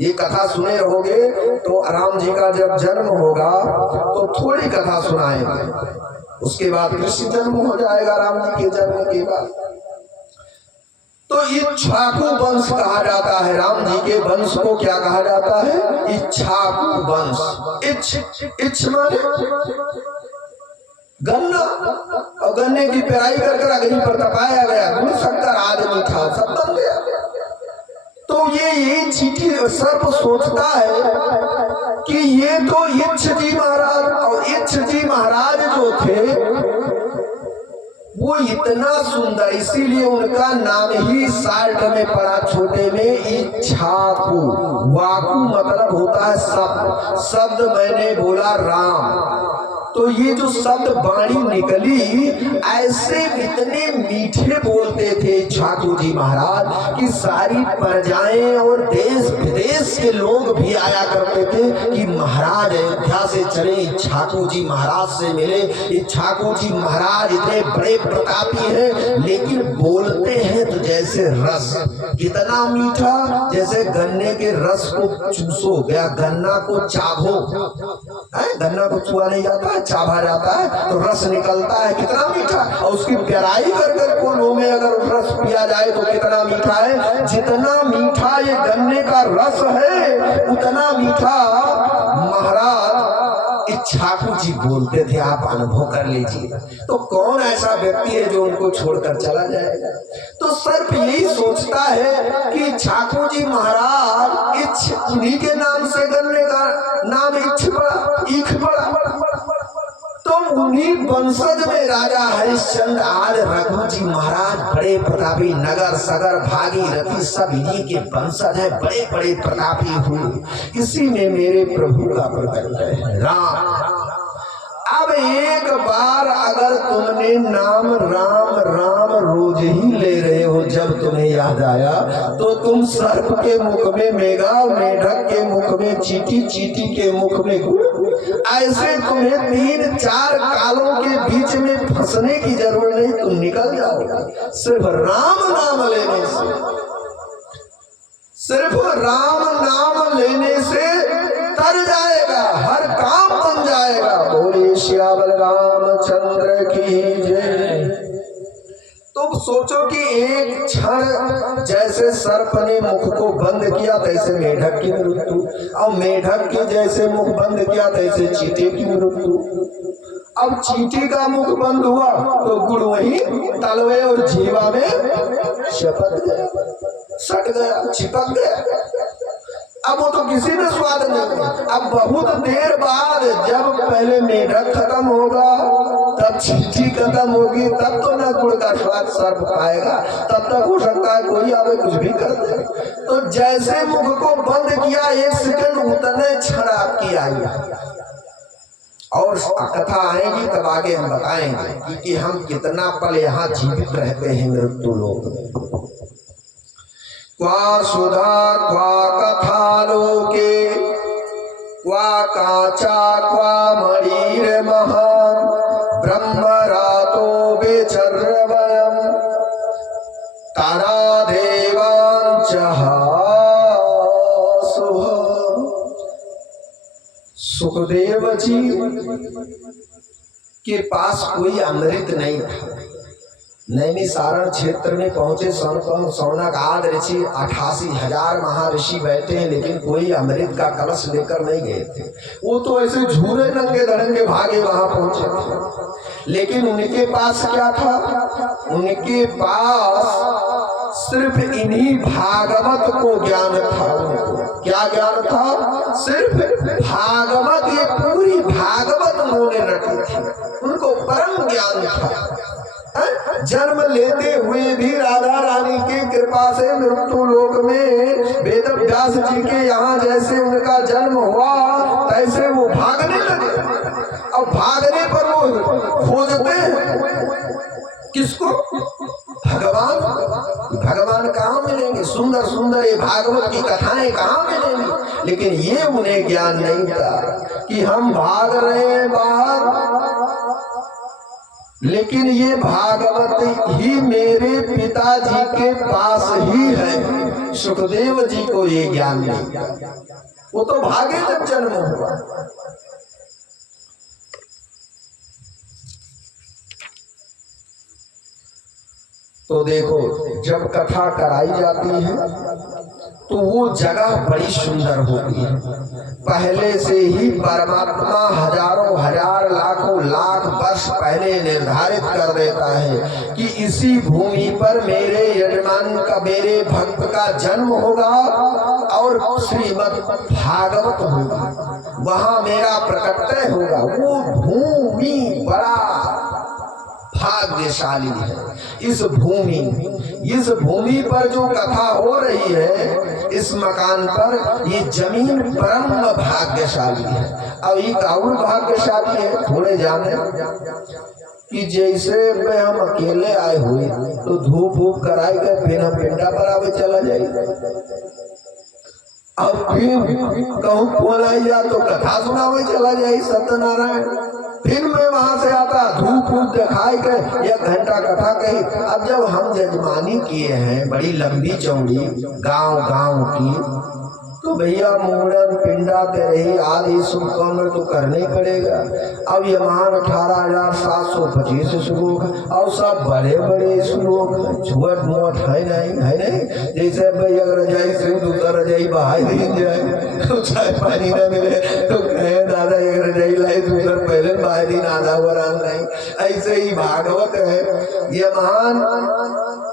ये कथा सुने रहोगे तो राम जी का जब जन्म होगा तो थोड़ी कथा सुनाएंगे, उसके बाद कृष्ण जन्म हो जाएगा राम जी के जन्म के बाद। तो इक्ष्वाकु वंश कहा जाता है। राम जी के वंश को क्या कहा जाता है? इक्ष्वाकु वंश। इच्छ माने गन्ना, और गन्ने की पेराई कर अग्नि पर तपाया गया, गुड़ शक्कर आदमी था, सब बन गया। तो ये चींटी सर्प सोचता है कि ये तो इच्छ जी महाराज, और इच्छ जी महाराज जो थे वो इतना सुंदर, इसीलिए उनका नाम ही साल्ट में पड़ा छोटे में इक्ष्वाकु। वाकु मतलब होता है शब्द, शब्द मैंने बोला राम, तो ये जो शब्द वाणी निकली ऐसे इतने मीठे बोलते थे इक्ष्वाकु जी महाराज कि सारी प्रजाएं और देश विदेश के लोग भी आया करते थे कि महाराज अयोध्या से चले, इक्ष्वाकु जी महाराज से मिले। इक्ष्वाकु जी महाराज इतने बड़े प्रतापी हैं, लेकिन बोलते हैं तो जैसे रस, कितना मीठा, जैसे गन्ने के रस को चूसो, गया गन्ना को चाभो, गन्ना को छुआ नहीं जाता है, चाभा जाता है तो रस निकलता है, कितना मीठा। और उसकी पेराई कर कोलों में अगर रस पिया जाए तो कितना मीठा है। जितना मीठा ये गन्ने का रस है उतना मीठा महाराज इक्ष्वाकु जी बोलते थे। आप अनुभव कर लीजिए। तो कौन ऐसा व्यक्ति है जो उनको छोड़कर चला जाएगा? तो सर्प यही सोचता है कि इक्ष्वाकु जी महाराज इच्छ उन्हीं के नाम से गन्ने का नाम इच्छ पड़ा, ईख पड़ा, तो उन्हीं वंशज में राजा हरिश्चंद्र आल रघु जी महाराज बड़े प्रतापी, नगर सगर भागीरथी सब इन्हीं के वंशज है, बड़े बड़े प्रतापी हुए। इसी में मेरे प्रभु का प्रकट है राम। अब एक बार अगर तुमने नाम राम राम रोज ही ले रहे हो, जब तुम्हें याद आया तो तुम सर्प के मुख में मेघा, मेढक के मुख में चींटी, चींटी के मुख में गुड़, ऐसे तुम्हें 3-4 कालों के बीच में फंसने की जरूरत नहीं, तुम निकल जाओगे सिर्फ राम नाम लेने से। सिर्फ राम नाम लेने से तर जाएगा, हर काम बन जाएगा। बोले श्यामल रामचंद्र की जय। तुम सोचो कि एक क्षण जैसे सर्प ने मुख को बंद किया तैसे मेढक की मृत्यु, और मेढक के जैसे मुख बंद किया तैसे चींटी की मृत्यु। अब चींटी का मुख बंद हुआ तो गुड़ वही तलवे और जीवा में शपथ गया, सट गया, चिपक गया। अब वो तो किसी में स्वाद नहीं। अब बहुत देर बाद जब पहले मेढक खत्म होगा, तब चींटी खत्म होगी, तब तो ना गुड़ का स्वाद सर्प पाएगा। तब तक हो सकता है कोई आवे कुछ भी कर दे। तो जैसे मुख को बंद किया 1 सेकंड, उतने क्षण आपकी आई। और कथा आएगी तब आगे हम बताएंगे कि हम कितना पल यहाँ जीवित रहते हैं मृत्यु लोक में। क्वा सुधा क्वा कथा लोके, क्वा काचा क्वा मणिर महान, ब्रह्मरातो बेचर्वयम् तारा देवांच सुह। सुखदेव जी के पास कोई अमृत नहीं था। नैमिषारण क्षेत्र में पहुंचे सौनक आदि ऋषि 88,000 महर्षि बैठे हैं, लेकिन कोई अमृत का कलश लेकर नहीं गए थे। वो तो ऐसे झूरे नंगे धड़ंगे भागे वहां पहुंचे थे। लेकिन उनके पास क्या था? उनके पास सिर्फ इन्हीं भागवत को ज्ञान था। उनको क्या ज्ञान था? सिर्फ भागवत, ये पूरी भागवत उन्होंने रटी थी, उनको परम ज्ञान था। जन्म लेते हुए भी राधा रानी की कृपा से मृत्यु लोक में वेद व्यास जी के यहाँ जैसे उनका जन्म हुआ तैसे वो भागने लगे। अब भागने पर वो खोजते हैं किसको? भगवान। भगवान कहाँ मिलेंगे? सुंदर सुंदर ये भागवत की कथाएं कहाँ मिलेंगी? लेकिन ये उन्हें ज्ञान नहीं था कि हम भाग रहे हैं बाहर, लेकिन ये भागवत ही मेरे पिताजी के पास ही है। सुखदेव जी को ये ज्ञान नहीं, वो तो भागे जब जन्म हुआ। तो देखो, जब कथा कराई जाती है तो वो जगह बड़ी सुंदर होती है। पहले से ही परमात्मा हजारों हजार लाखों लाख वर्ष पहले निर्धारित कर देता है कि इसी भूमि पर मेरे यजमान का, मेरे भक्त का जन्म होगा और श्रीमद् भागवत होगा, वहां मेरा प्रकटय होगा। वो भूमि बड़ा भाग्यशाली है। इस भूमि पर जो कथा हो रही है, इस मकान पर, ये जमीन परम भाग्यशाली है। अब एक और भाग्यशाली है, थोड़े जाने कि जैसे में हम अकेले आए हुए तो धूप वूप कराई के फिर हम पिंडा पर आवे चला जाए। अब फिर कहूँ कौन आई जा तो कथा सुनावे चला जाए सत्यनारायण। फिर मैं वहां से आता, धूप वूप दिखाई के 1 घंटा कथा कही। अब जब हम जजमानी किए हैं बड़ी लंबी चौड़ी गांव की, तो भैया मुंडन पिंडा ते रही आदि शुभ कर्म तो करने ही पड़ेगा। अब ये महान 18,725 श्लोक और सब बड़े बड़े श्लोक, झूठ मूठ है नहीं। जैसे भाई अगर रजाई से दूसरा रजाई बाहर दी जाए तो चाय पानी न मिले तो कहे दादा एक रजाई लाई दूसरा पहले बाहर दिन आधा वरान नहीं। ऐसे ही भागवत है। ये महान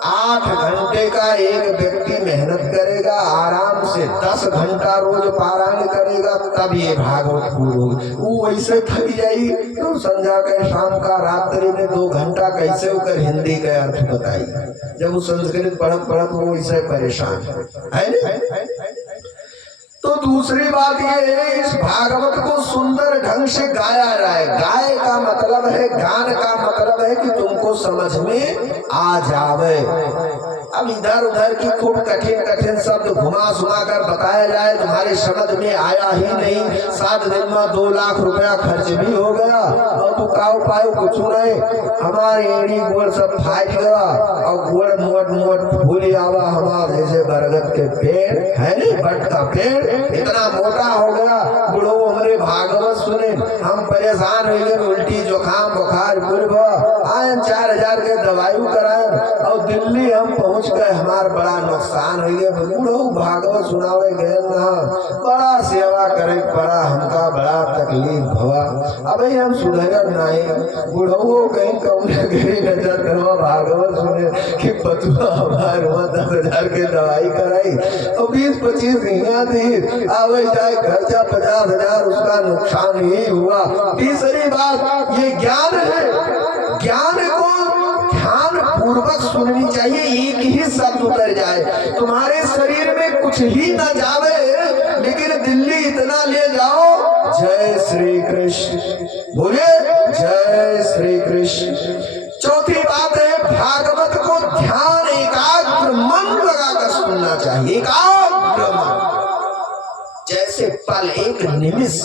8 घंटे का एक व्यक्ति मेहनत करेगा, आराम से 10 घंटा रोज पारायण करेगा, तब ये भागवत पूर्ण होगी। वो वैसे थक जाई तो संध्या के शाम का रात्रि में 2 घंटा कैसे होकर हिंदी का अर्थ बताई। जब वो संस्कृत पढ़त वो वैसे परेशान है ना। तो दूसरी बात ये है, इस भागवत को सुंदर ढंग से गाया जाए। गाय का मतलब है, गान का मतलब है कि तुमको समझ में आ जावे। अब इधर उधर की खूब कठिन कठिन शब्द घुमा सुमा कर बताया जाए, तुम्हारे समझ में आया ही नहीं। 7 दिन में 2 लाख रुपया खर्च भी हो गया और तू का उपाय कुछ नहीं। हमारी एड़ी गोड़ सब फाट गया और गोड़ मोट मोट फूल आवा हमारे जैसे बरगद के पेड़ है नहीं, बट का पेड़ इतना मोटा हो गया। बुढ़ो हमारे भागवत सुने, हम परेशान हो गए, उल्टी जुकाम बुखार बुढ़ आए 4000 के दवाई कराए और दिल्ली हम पहुंच गए। हमार बड़ा नुकसान हो गया। बुढ़ो भागवत सुनावे गए ना, बड़ा सेवा करे पड़ा, हमका बड़ा तकलीफ हुआ। अब हम सुधर नहीं। बुढ़ो कहीं कौन गई नजर करवा भागवत सुने कि पतुआ हमारे 10,000 के दवाई कराई और 20-25 हिंगा दी, आवे जाए खर्चा 50,000, उसका नुकसान ही हुआ। तीसरी बात ये ज्ञान है, ज्ञान को ध्यान पूर्वक सुननी चाहिए। एक ही शब्द उतर जाए, तुम्हारे शरीर में कुछ ही ना जावे, लेकिन दिल्ली इतना ले जाओ। जय श्री कृष्ण बोले, जय श्री कृष्ण। चौथी बात है, भागवत को ध्यान एकाग्र मन लगाकर सुनना चाहिए। एकाग्र मन, जैसे पल, एक निमिष,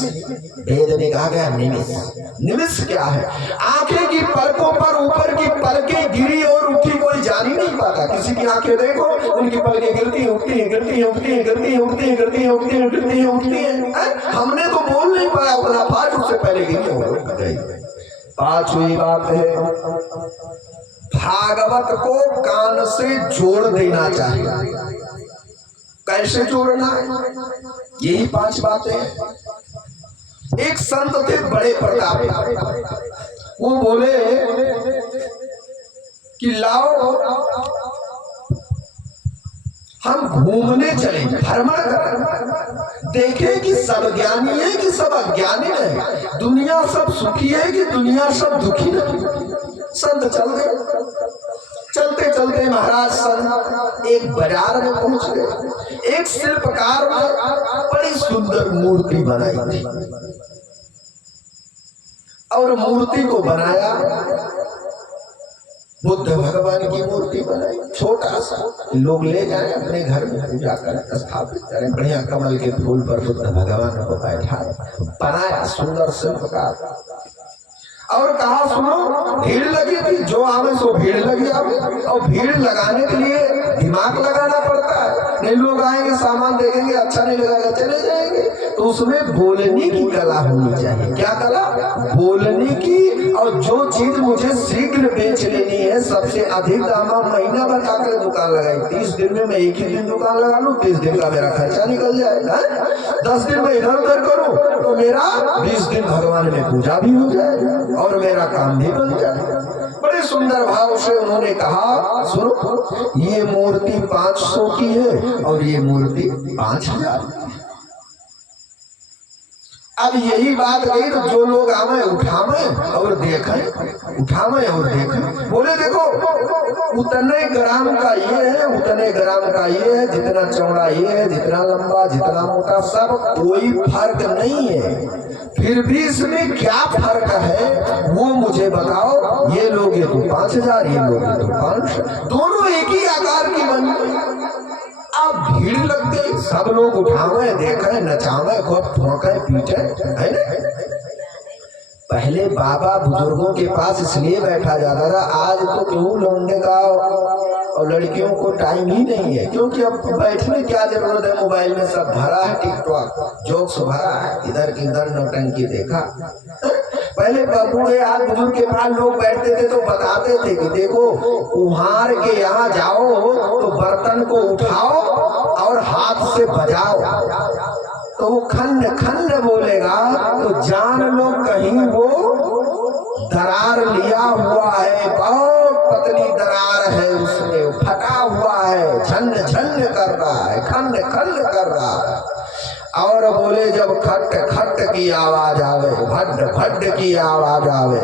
वेद में कहा गया निमिष। निमिष क्या है? आंखें की पलकों पर ऊपर की पलकें गिरी और उठी, कोई जान ही नहीं पाता। किसी की आंखें देखो, उनकी पलकें गिरती उठती हैं, गिरती उठती हैं, गिरती उठती हैं, गिरती उठती हैं, गिरती उठती हैं। हमने तो बोल नहीं पाया, अपना पाठ उससे पहले गिरी हो गई। पांचवी बात है, भागवत को कान से जोड़ देना चाहिए। कैसे जोड़ना है? यही 5 बातें। एक संत थे बड़े प्रताप, वो बोले कि लाओ हम घूमने चले, भ्रमण करें, देखें कि सब ज्ञानी है कि सब अज्ञानी है, दुनिया सब सुखी है कि दुनिया सब दुखी है। संत चल गए। चलते चलते महाराज संत एक बाजार में पहुंच गए। एक शिल्पकार ने बड़ी सुंदर मूर्ति बनाई थी और मूर्ति को बनाया, बुद्ध भगवान की मूर्ति बनाई, छोटा सा, लोग ले जाए अपने घर में पूजा करें, स्थापित करें। बढ़िया कमल के फूल पर बुद्ध भगवान को बैठा बनाया, सुंदर शिल्पकार। और कहा सुनो, भीड़ लगी थी, जो आवे सो भीड़ लगी आवे, और भीड़ लगाने के लिए दिमाग लगाना पड़ता है। नहीं लोग आएंगे, सामान देखेंगे, अच्छा नहीं लगेगा, चले जाएंगे। तो उसमें बोलने की कला होनी चाहिए। क्या कला? बोलने की। और जो चीज मुझे शीघ्र बेच लेनी है, सबसे अधिक दाम, महीना बताकर दुकान लगाई, 30 दिन में मैं एक ही दिन दुकान लगा लूं, 30 दिन का मेरा खर्चा निकल जाएगा। 10 दिन में इधर उधर करूं तो मेरा 20 दिन भगवान में पूजा भी हो जाएगा और मेरा काम भी बन जाएगा। बड़े सुंदर भाव से उन्होंने कहा, सुनो, ये मूर्ति 500 की है और ये मूर्ति 5000। अब यही बात गई तो जो लोग आवे उठावे और देखें, उठावे और देखें। बोले देखो, उतने ग्राम का ये है, उतने ग्राम का ये है, जितना चौड़ा ये है, जितना लंबा, जितना मोटा, सब कोई फर्क नहीं है। फिर भी इसमें क्या फर्क है वो मुझे बताओ। ये लोगे तो 5000, ये लोगे तो 500, दोनों एक ही आकार की बनी। अब भीड़ लग गई, सब लोग उठावे, देखे, नचावे, खूब ठोके, पीटे, है ना। पहले बाबा बुजुर्गों के पास इसलिए बैठा जाता था, आज तो क्यों लौंडे का और लड़कियों को टाइम ही नहीं है, क्योंकि अब बैठने क्या जरूरत है, मोबाइल में सब भरा है, टिकटॉक जोक्स भरा है, इधर की इधर नौटंकी देखा। पहले बूढ़े आज बुजुर्ग के पास लोग बैठते थे तो बताते थे कि देखो, कुम्हार के यहाँ जाओ तो बर्तन को उठाओ और हाथ से बजाओ, तो वो खंड खंड बोलेगा तो जान लो कहीं वो दरार लिया हुआ है, बहुत पतली दरार है, उसमें फटा हुआ है, झन झन कर रहा है, खंड खंड कर रहा है। और बोले जब खट खट की आवाज आवे, भड्ड भड्ड की आवाज आवे,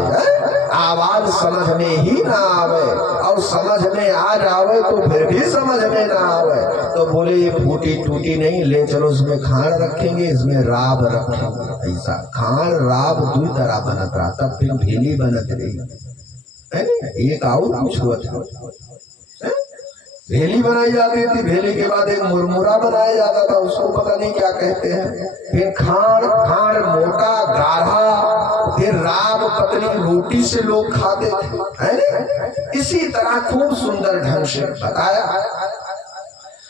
आवाज समझ में ही ना आवे, और समझ में आ जावे तो फिर भी समझ में ना आवे, तो बोले ये फूटी टूटी नहीं, ले चलो इसमें खाड़ रखेंगे, इसमें राब रखेंगे। ऐसा खाड़ राब दू तरह बनत रहा, तब फिर ढीली बनत रही है। एक और कुछ हुआ था, भेली बनाई जाती थी, भेली के बाद एक मुरमुरा बनाया जाता था, उसको पता नहीं क्या कहते हैं, फिर खाड़ खाड़ मोटा गाढ़ा, फिर राब पतली रोटी से लोग खाते थे, है ना? इसी तरह खूब सुंदर ढंग से बताया।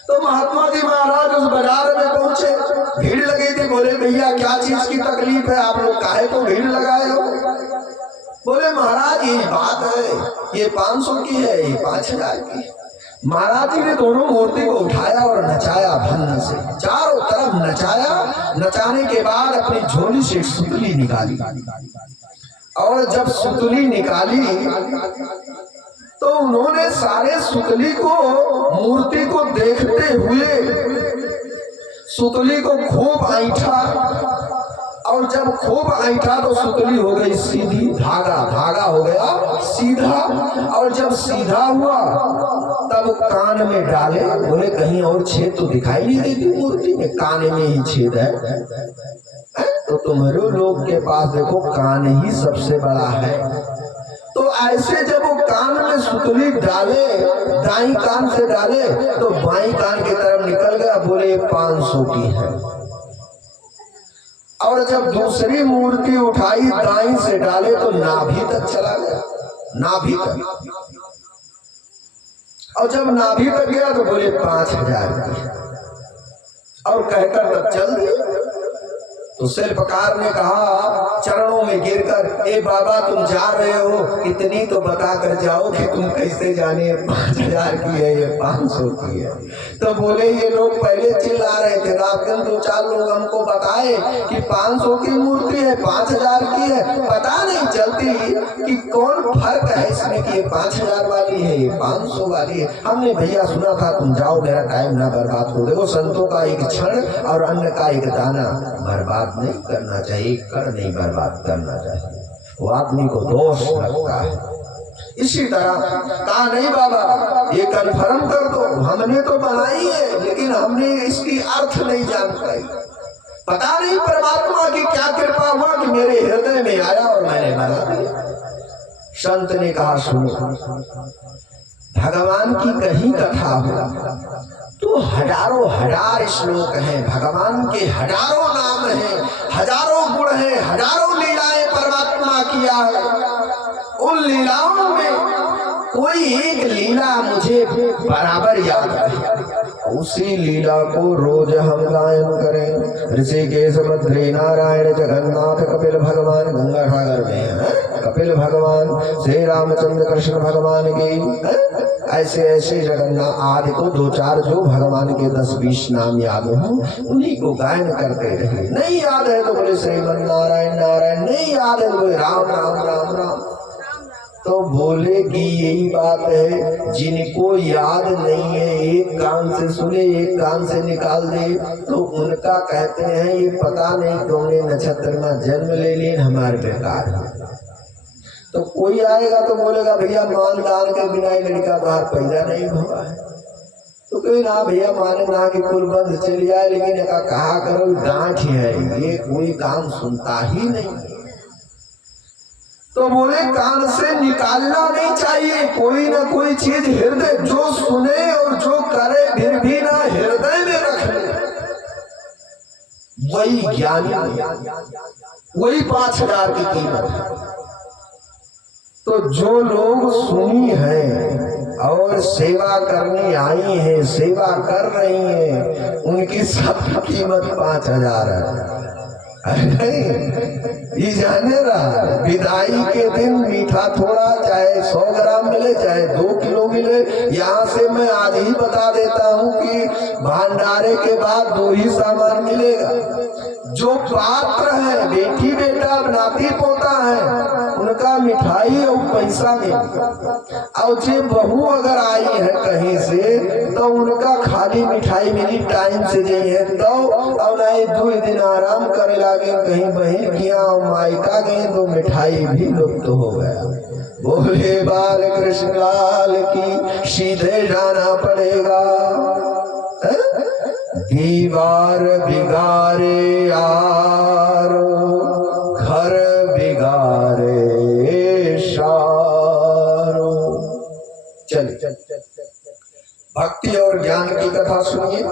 तो महात्मा जी महाराज उस बाजार में पहुंचे, भीड़ लगी थी। बोले भैया क्या चीज की तकलीफ है, आप लोग काहे को भीड़ लगाए हो? बोले महाराज ये बात है, ये 500 की है, ये 5000 की है। महाराज जी ने दोनों मूर्ति को उठाया और नचाया भन्न से, चारों तरफ नचाया। नचाने के बाद अपनी झोली से सुतली निकाली, और जब सुतली निकाली तो उन्होंने सारे सुतली को, मूर्ति को देखते हुए सुतली को खूब ऐंठा, और जब खूब ऐंठा तो सुतली हो गई सीधी, धागा धागा हो गया सीधा। और जब सीधा हुआ तब कान में डाले। बोले कहीं और छेद तो दिखाई नहीं देती मूर्ति में, कान में ही छेद है। तो तुम्हारे लोग के पास देखो कान ही सबसे बड़ा है। तो ऐसे जब वो कान में सुतली डाले, दाई कान से डाले तो बाई कान की तरफ निकल गया। बोले 500 की है। और जब दूसरी मूर्ति उठाई, दाई से डाले तो नाभि तक चला गया, नाभि तक। और जब नाभि तक गया तो बोले 5000 की, और कहकर तब चल दिए। तो शिल्पकार ने कहा चरणों में गिरकर, ए बाबा तुम जा रहे हो, इतनी तो बता कर जाओ कि तुम कैसे जाने 5000 की है ये 500 की है। तो बोले ये लोग पहले चिल्ला रहे थे, रात दिन 2-4 लोग हमको बताए कि 500 की मूर्ति है, 5000 की है, पता नहीं चलती कि कौन फर्क है इसमें कि ये 5000 वाली है, ये 500 वाली है। हमने भैया सुना था, तुम जाओ, मेरा टाइम ना बर्बाद करो। देखो संतों का एक क्षण और अन्न का एक दाना बर्बाद नहीं करना चाहिए, कर नहीं बर्बाद करना चाहिए, वो आदमी को दोष लगता है। इसी तरह कहा नहीं बाबा ये कन्फर्म कर दो, हमने तो बनाई है लेकिन हमने इसकी अर्थ नहीं जान पाई। पता नहीं परमात्मा की क्या कृपा हुआ कि मेरे हृदय में आया और मैंने बना दिया। संत ने कहा सुनो, भगवान की कहीं कथा हो तो हजारों हजार श्लोक हैं, भगवान के हजारों नाम हैं, हजारों गुण हैं, हजारों लीलाएं परमात्मा किया है। उन लीलाओं में कोई एक लीला मुझे बराबर याद है, उसी लीला को रोज हम गायन करें। ऋषिकेश बद्री नारायण जगन्नाथ कपिल भगवान, गंगा सागर में है कपिल भगवान, श्री रामचंद्र कृष्ण भगवान की, ऐसे ऐसे जगन्नाथ आदि को 2-4 जो भगवान के 10-20 नाम याद हो उन्हीं को गायन करते रहे। नहीं याद है तो बोले श्रीमन नारायण नारायण, नहीं याद है तो बोले राम राम राम राम। तो बोले कि यही बात है, जिनको याद नहीं है एक कान से सुने एक कान से निकाल दे तो उनका कहते हैं ये पता नहीं कौन नक्षत्र में जन्म ले लिए, हमारे बेकार है। तो कोई आएगा तो बोलेगा भैया मान दान के बिना लड़का बाहर पैदा नहीं हुआ है। तो कोई ना भैया माने ना कि कुल बंद चली आए, लेकिन कहा करो गांठ है, ये कोई काम सुनता ही नहीं। तो बोले कान से निकालना नहीं चाहिए, कोई ना कोई चीज हृदय जो सुने और जो करे फिर भी ना हृदय में रख ले, वही ज्ञानी, वही 5000 की कीमत है। तो जो लोग सुनी हैं और सेवा करने आई हैं, सेवा कर रही हैं, उनकी सब कीमत 5000 है। ये जाने रहा विदाई के दिन मीठा थोड़ा, चाहे 100 ग्राम मिले चाहे 2 किलो मिले। यहाँ से मैं आज ही बता देता हूँ कि भंडारे के बाद 2 ही सामान मिलेगा। जो पात्र है, बेटी बेटा नाती पोता है, उनका मिठाई और पैसा मिलेगा। और जो बहू अगर आई है कहीं से तो उनका खाली मिठाई मिली, टाइम से जाइए तो, और नहीं 2 दिन आराम करे लागे, कहीं बहन किया और मायका गए तो मिठाई भी लुप्त हो गया। बोले बाल कृष्ण लाल की, सीधे जाना पड़ेगा। दीवार बिगारे यारो, घर बिगारे सारो। चल भक्ति और ज्ञान की कथा सुनिए।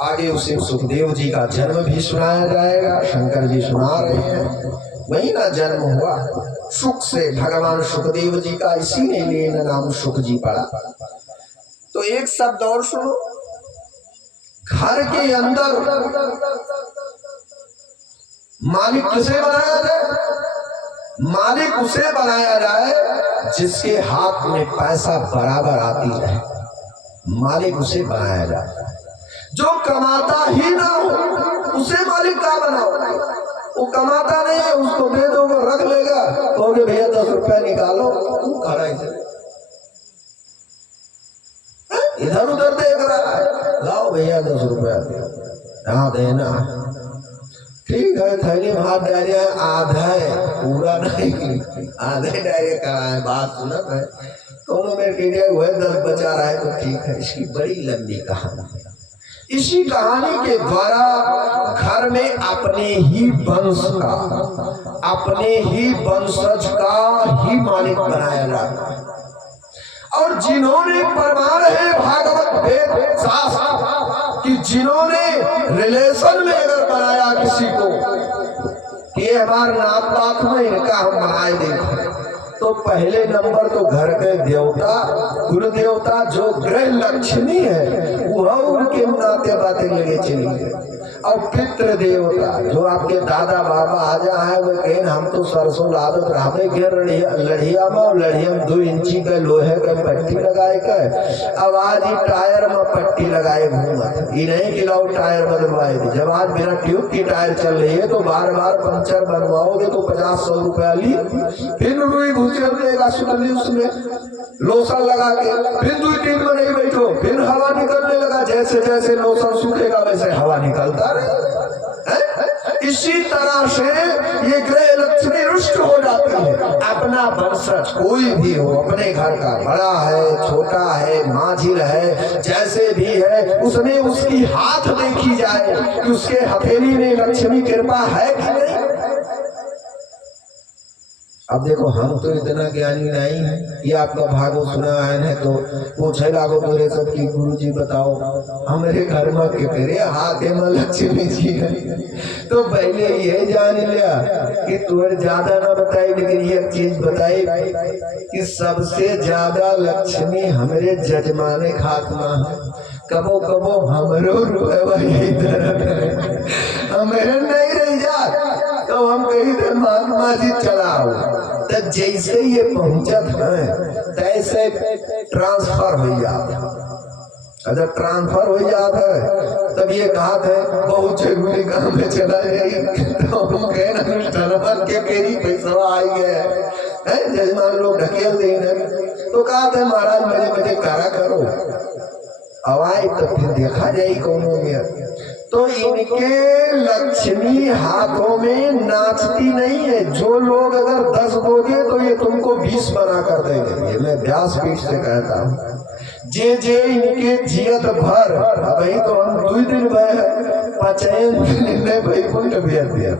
आगे उसे सुखदेव जी का जन्म भी सुनाया जाएगा। शंकर जी सुना रहे हैं, वही ना जन्म हुआ सुख से, भगवान सुखदेव जी का, इसीलिए नाम सुख जी पड़ा। तो एक शब्द और सुनो, घर के अंदर मालिक किसे बनाया जाए? मालिक उसे बनाया जाए जिसके हाथ में पैसा बराबर आती है, मालिक उसे बनाया जाए। जो कमाता ही ना हो उसे मालिक का बनाओ। वो कमाता नहीं है, उसको दे दो, वो रख लेगा, कहोगे भैया 10 रुपया निकालो, खड़ा इधर उधर देख रहा है, लाओ भैया 10 रुपया, हाँ देना, ठीक है, थैली में हाथ डालिए, आधा है, पूरा नहीं, आधे डायरेक्ट कराए। बात सुना है, दोनों में हुए 10 बचा रहा है तो ठीक है। इसकी बड़ी लंबी कहानी है। इसी कहानी के द्वारा घर में अपने ही वंश का, अपने ही वंशज का ही मालिक बनाया जाता है। और जिन्होंने प्रमाण है भागवत वेद शास्त्र कि जिन्होंने रिलेशन में अगर बनाया किसी को कि हमारे नात पात में इनका हम बनाए देते, तो पहले नंबर तो घर के देवता, गुरु देवता जो गृह लक्ष्मी है वह उनके नाते बातें लगे चली गए। और पितृ देवता जो आपके दादा बाबा आजा है, वो कहें हम तो सरसों लादत रामे के लड़िया में, लड़िया में 2 इंची का लोहे का पट्टी लगाए कर, अब आज ही टायर में पट्टी लगाए घूमत, ये नहीं कि लाओ टायर बदलवाए थे। जब आज बिना ट्यूब की टायर चल रही है तो बार बार पंचर बनवाओगे तो 50-100 रुपया ली, फिर रुई घुसेर देगा सुनली उसमें लोशन लगा के, फिर 2-3 में नहीं बैठो, फिर हवा निकलने लगा, जैसे जैसे लोशन सूखेगा वैसे हवा निकलता रहे। इसी तरह से ये गृह लक्ष्मी रुष्ट हो जाती है। अपना वंशज कोई भी हो, अपने घर का, बड़ा है छोटा है माझिल है जैसे भी है, उसमें उसकी हाथ देखी जाए कि उसके हथेली में लक्ष्मी कृपा है कि नहीं। अब देखो हम तो इतना ज्ञानी नहीं है, ये आपका भागवत सुना है तो पूछे लागो मेरे सब की गुरु जी बताओ हमारे घर में के तेरे हाथ में लक्ष्मी जी है। तो पहले ये जान लिया कि तुम्हें ज्यादा ना बताई, लेकिन ये चीज बताई कि सबसे ज्यादा लक्ष्मी हमारे जजमाने खात्मा है। कबो कबो हमरो हमारे नहीं रह जा, तो हम कहीं देर महात्मा जी चलाओ, तब जैसे ये पहुंचत है तैसे ट्रांसफर हो जाता। जब ट्रांसफर हो जाता है तब ये कहा था बहुत जरूरी काम में चला जाए, तो हम कहे अनुष्ठान के पेरी पैसा आ गया है, जजमान लोग ढकेल देंगे, तो कहा था महाराज मजे मजे करा करो, हवाई तो फिर देखा जाए कौन हो गया। तो इनके लक्ष्मी हाथों में नाचती नहीं है। जो लोग अगर 10 दोगे तो ये तुमको 20 बना कर देंगे, ये मैं व्यासपीठ से कहता हूँ। जे जे इनके जियत भर, भाई तो हम 2 दिन पचैन वैकुंठ भेज दिया।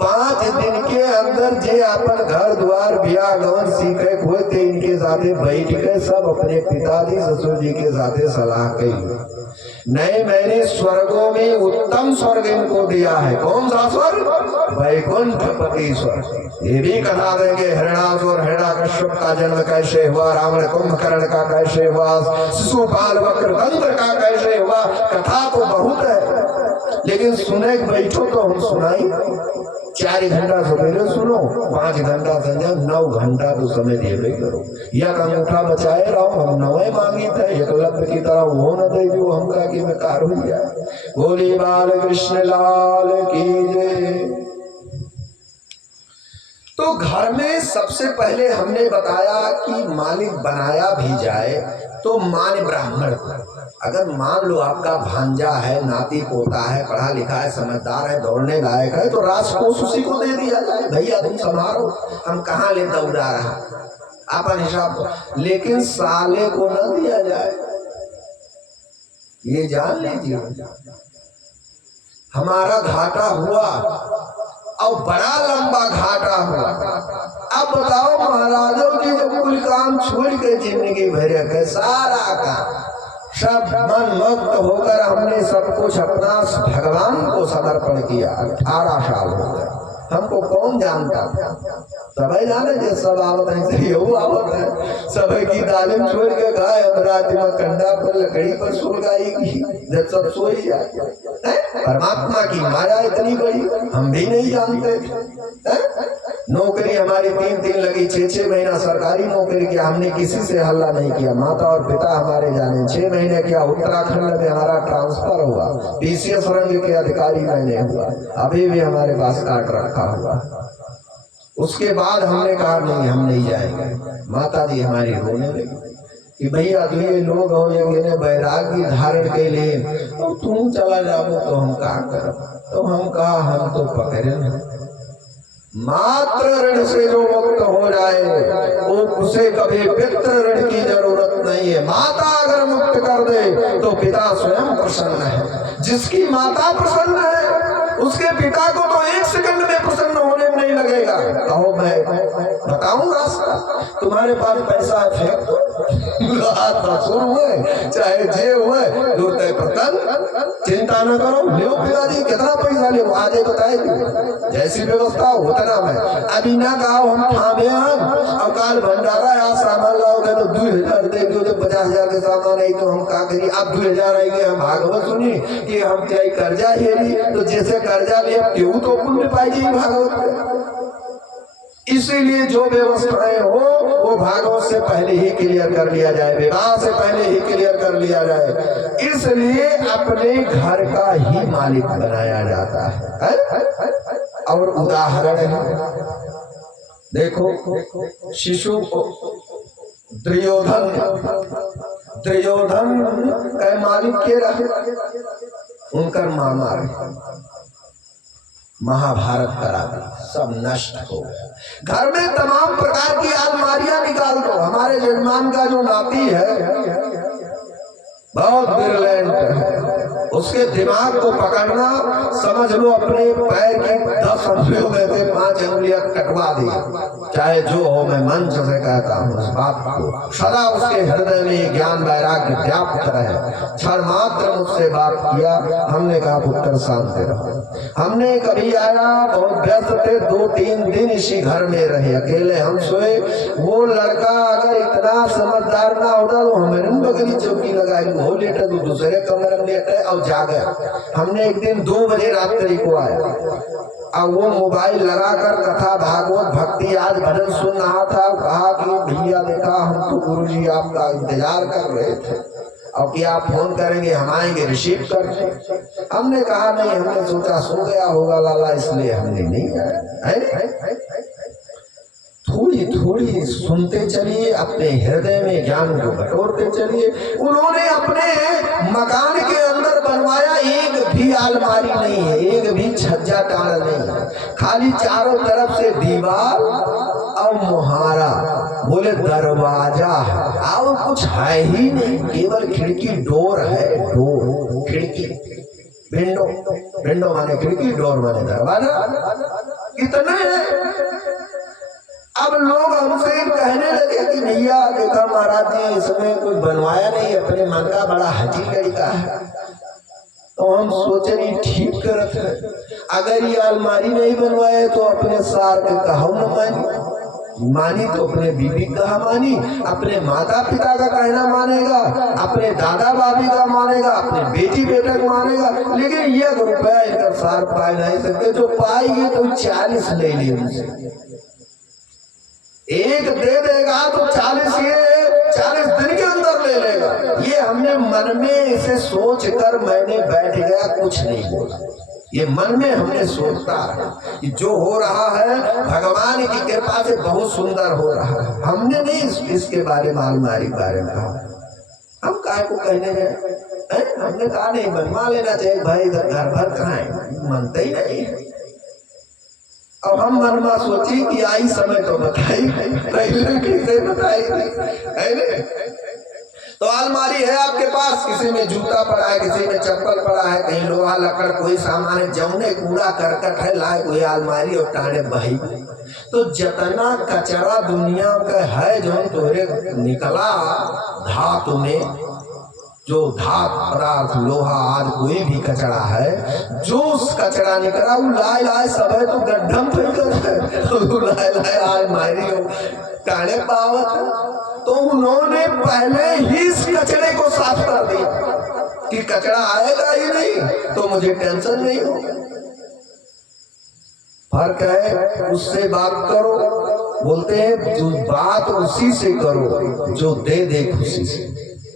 5 दिन के अंदर जे अपन घर द्वार बिया गवन सीखे हुए थे, इनके साथे बैठ के सब अपने पिताजी ससुर जी के साथे सलाह कही, नहीं मैंने स्वर्गों में उत्तम स्वर्ग इनको दिया है। कौन सा स्वर्ग? वैकुंठ पति स्वर्ग। ये भी कथा देंगे हिरणासुर हिरण्यकश्यप का जन्म कैसे हुआ, रावण कुंभकर्ण का कैसे हुआ, शिशुपाल वक्रतंत्र का कैसे हुआ। कथा तो बहुत है, लेकिन सुने बैठो तो हम सुनाई। 4 घंटा सवेरे सुनो, 5 घंटा संध्या, 9 घंटा तो समय दे करो। यह अंगूठा बचाए रहो, हम नवे मांगी थे एकलव्य की तरह वो न दे जो हमका कि मैं कार हो गया। बोली बाल कृष्ण लाल की जय। तो घर में सबसे पहले हमने बताया कि मालिक बनाया भी जाए तो मान ब्राह्मण को। अगर मान लो आपका भांजा है, नाती पोता है, पढ़ा लिखा है, समझदार है, दौड़ने लायक है, तो राजकोष उसी को दे दिया जाए, भैया तुम संभालो, हम कहाँ ले दौड़ा रहा अपन हिसाब। लेकिन साले को न दिया जाए, ये जान लीजिए। हमारा घाटा हुआ और बड़ा लंबा घाटा हुआ। अब बताओ महाराजों की जब कुल काम छोड़ के जिंदगी भर के सारा काम सब मन मुक्त होकर हमने सब कुछ अपना भगवान को समर्पण किया। 18 साल हो गए। हमको कौन जानता? सबई जाने जे सब आवत है, आवत है सब की दालिम छोड़ के गाय रात में कंडा पर लकड़ी पर सुल गाएगी जब सब सोई जाए। परमात्मा की माया इतनी बड़ी हम भी नहीं जानते। नौकरी हमारी 3 लगी, 6 महीना सरकारी नौकरी किया, हमने किसी से हल्ला नहीं किया। माता और पिता हमारे जाने 6 महीने किया। उत्तराखंड में हमारा ट्रांसफर हुआ, PCS रंग के अधिकारी मैंने हुआ, अभी भी हमारे पास कार्ड रखा हुआ। उसके बाद हमने कहा नहीं, हम नहीं जाएंगे। माता जी हमारी रोने लगी कि भैया ये लोग हो ये वैराग्य धारण के लिए, तो तुम चला जाओ तो हम क्या करें? तो हम कहा हम तो पकड़े नहीं। मात्र ऋण से जो मुक्त हो जाए वो उसे कभी पितृ ऋण की जरूरत नहीं है। माता अगर मुक्त कर दे तो पिता स्वयं प्रसन्न है। जिसकी माता प्रसन्न है उसके पिता को तो 1 सेकंड में प्रसन्न होने में नहीं लगेगा। कहो मैं बताऊं रास्ता, तुम्हारे पास पैसा है फेंक दो, हुए चाहे जे हुए दूरते प्रतन, चिंता न करो, ले पिताजी कितना पैसा ले आजे बताए जैसी व्यवस्था उतना में। अभी ना कहो हम थामे और काल भंडारा या सामान लाओगे तो 2000 दे दो, जब 50,000 के सामान आई तो हम क्या करिए? अब 2000 आएंगे। हम भागवत सुनी कि हम क्या कर्जा हेली, तो जैसे कर्जा ले क्यों तो पुण्य पाएगी भागवत में। इसीलिए जो व्यवस्थाएं हो वो भागवत से पहले ही क्लियर कर लिया जाए, विवाह से पहले ही क्लियर कर लिया जाए। इसलिए अपने घर का ही मालिक बनाया जाता है। और उदाहरण है, देखो शिशु को दुर्योधन का मालिक के रहे, उनका मामा महाभारत करा दी, सब नष्ट हो गया। घर में तमाम प्रकार की अलमारियां निकाल दो। हमारे जजमान का जो नाती है बहुत ब्रिलियंट है, उसके दिमाग को पकड़ना समझ लो अपने पैर की 10 उंगलियों में से 5 उंगलियां कटवा दी। चाहे जो हो, मैं मंच से कहता हूँ उस बात को, सदा उसके हृदय में ज्ञान वैराग्य व्याप्त रहे। क्षण मात्र मुझसे बात किया, हमने कहा पुत्र शांत रहो। हमने कभी आया, बहुत व्यस्त थे, 2-3 दिन इसी घर में रहे, अकेले हम सोए। वो लड़का अगर इतना समझदार ना होता तो हमें बकरी चौकी लगाई, वो लेटे तो दूसरे कमरे में लेटे और जागे। हमने एक दिन 2 बजे रात्रि को आया, अब वो मोबाइल लगाकर कथा भागवत भक्ति आज भजन सुन रहा था। कहा कि भैया देखा हम तो गुरुजी आपका इंतजार कर रहे थे और कि आप फोन करेंगे, हम आएंगे रिसीव करने। हमने कहा नहीं, हमने सोचा सो गया होगा लाला, इसलिए हमने नहीं आया। थोड़ी थोड़ी सुनते चलिए, अपने हृदय में ज्ञान को बटोरते चलिए। उन्होंने अपने मकान के अंदर बनवाया, एक भी अलमारी नहीं है, एक भी छज्जा टाड़ नहीं है, खाली चारों तरफ से दीवार और मुहारा, बोले दरवाजा है और कुछ है ही नहीं, केवल खिड़की डोर है, डोर खिड़की, विंडो, विंडो माने खिड़की, डोर माने दरवाजा, इतने है। अब लोग हमसे कहने लगे कि भैया देखा महाराज जी इसमें कुछ बनवाया नहीं, अपने मन का बड़ा हजी लड़का है। तो हम सोचे नहीं ठीक करत है, अगर ये अलमारी नहीं बनवाए तो अपने सार के कहो न मानी तो अपने बीबी कहा मानी, अपने माता पिता का कहना मानेगा, अपने दादा बाबी का मानेगा, अपने बेटी बेटा को मानेगा। लेकिन ये रुपया इनका सार पाए नहीं सकते, जो पाएगी तो 40 ले ली उनसे, एक दे देगा तो 40 दिन के अंदर ले लेगा। ये हमने मन में इसे सोच कर मैंने बैठ गया, कुछ नहीं बोला। ये मन में हमने सोचता कि जो हो रहा है भगवान की कृपा से बहुत सुंदर हो रहा है। हमने नहीं इसके बारे में अलमारी बारे में कहा, हम काय को कहने गए। हमने कहा नहीं बनवा लेना चाहिए भाई, घर भर कहाँ है, मानते ही नहीं है। अब हम मन में सोची कि आई समय तो बताई, पहले किसे बताई है ने? तो अलमारी है आपके पास, किसी में जूता पड़ा है, किसी में चप्पल पड़ा है, कहीं लोहा लकड़ कोई सामान है, जौने कूड़ा करकट है, लाए कोई अलमारी और टाणे बही। तो जितना कचरा दुनिया का है जो तोरे निकला धातु में, जो धात पदार्थ लोहा आज कोई भी कचरा है, जो उस कचरा निकला वो लाए लाए सब है तो गड्ढम फेंक लाए लाए आज मारी हो टाणे पावत। तो उन्होंने पहले ही इस कचरे को साफ कर दिया कि कचरा आएगा ही नहीं तो मुझे टेंशन नहीं होगा। फर्क है, उससे बात करो, बोलते हैं जो बात उसी से करो जो दे दे खुशी से,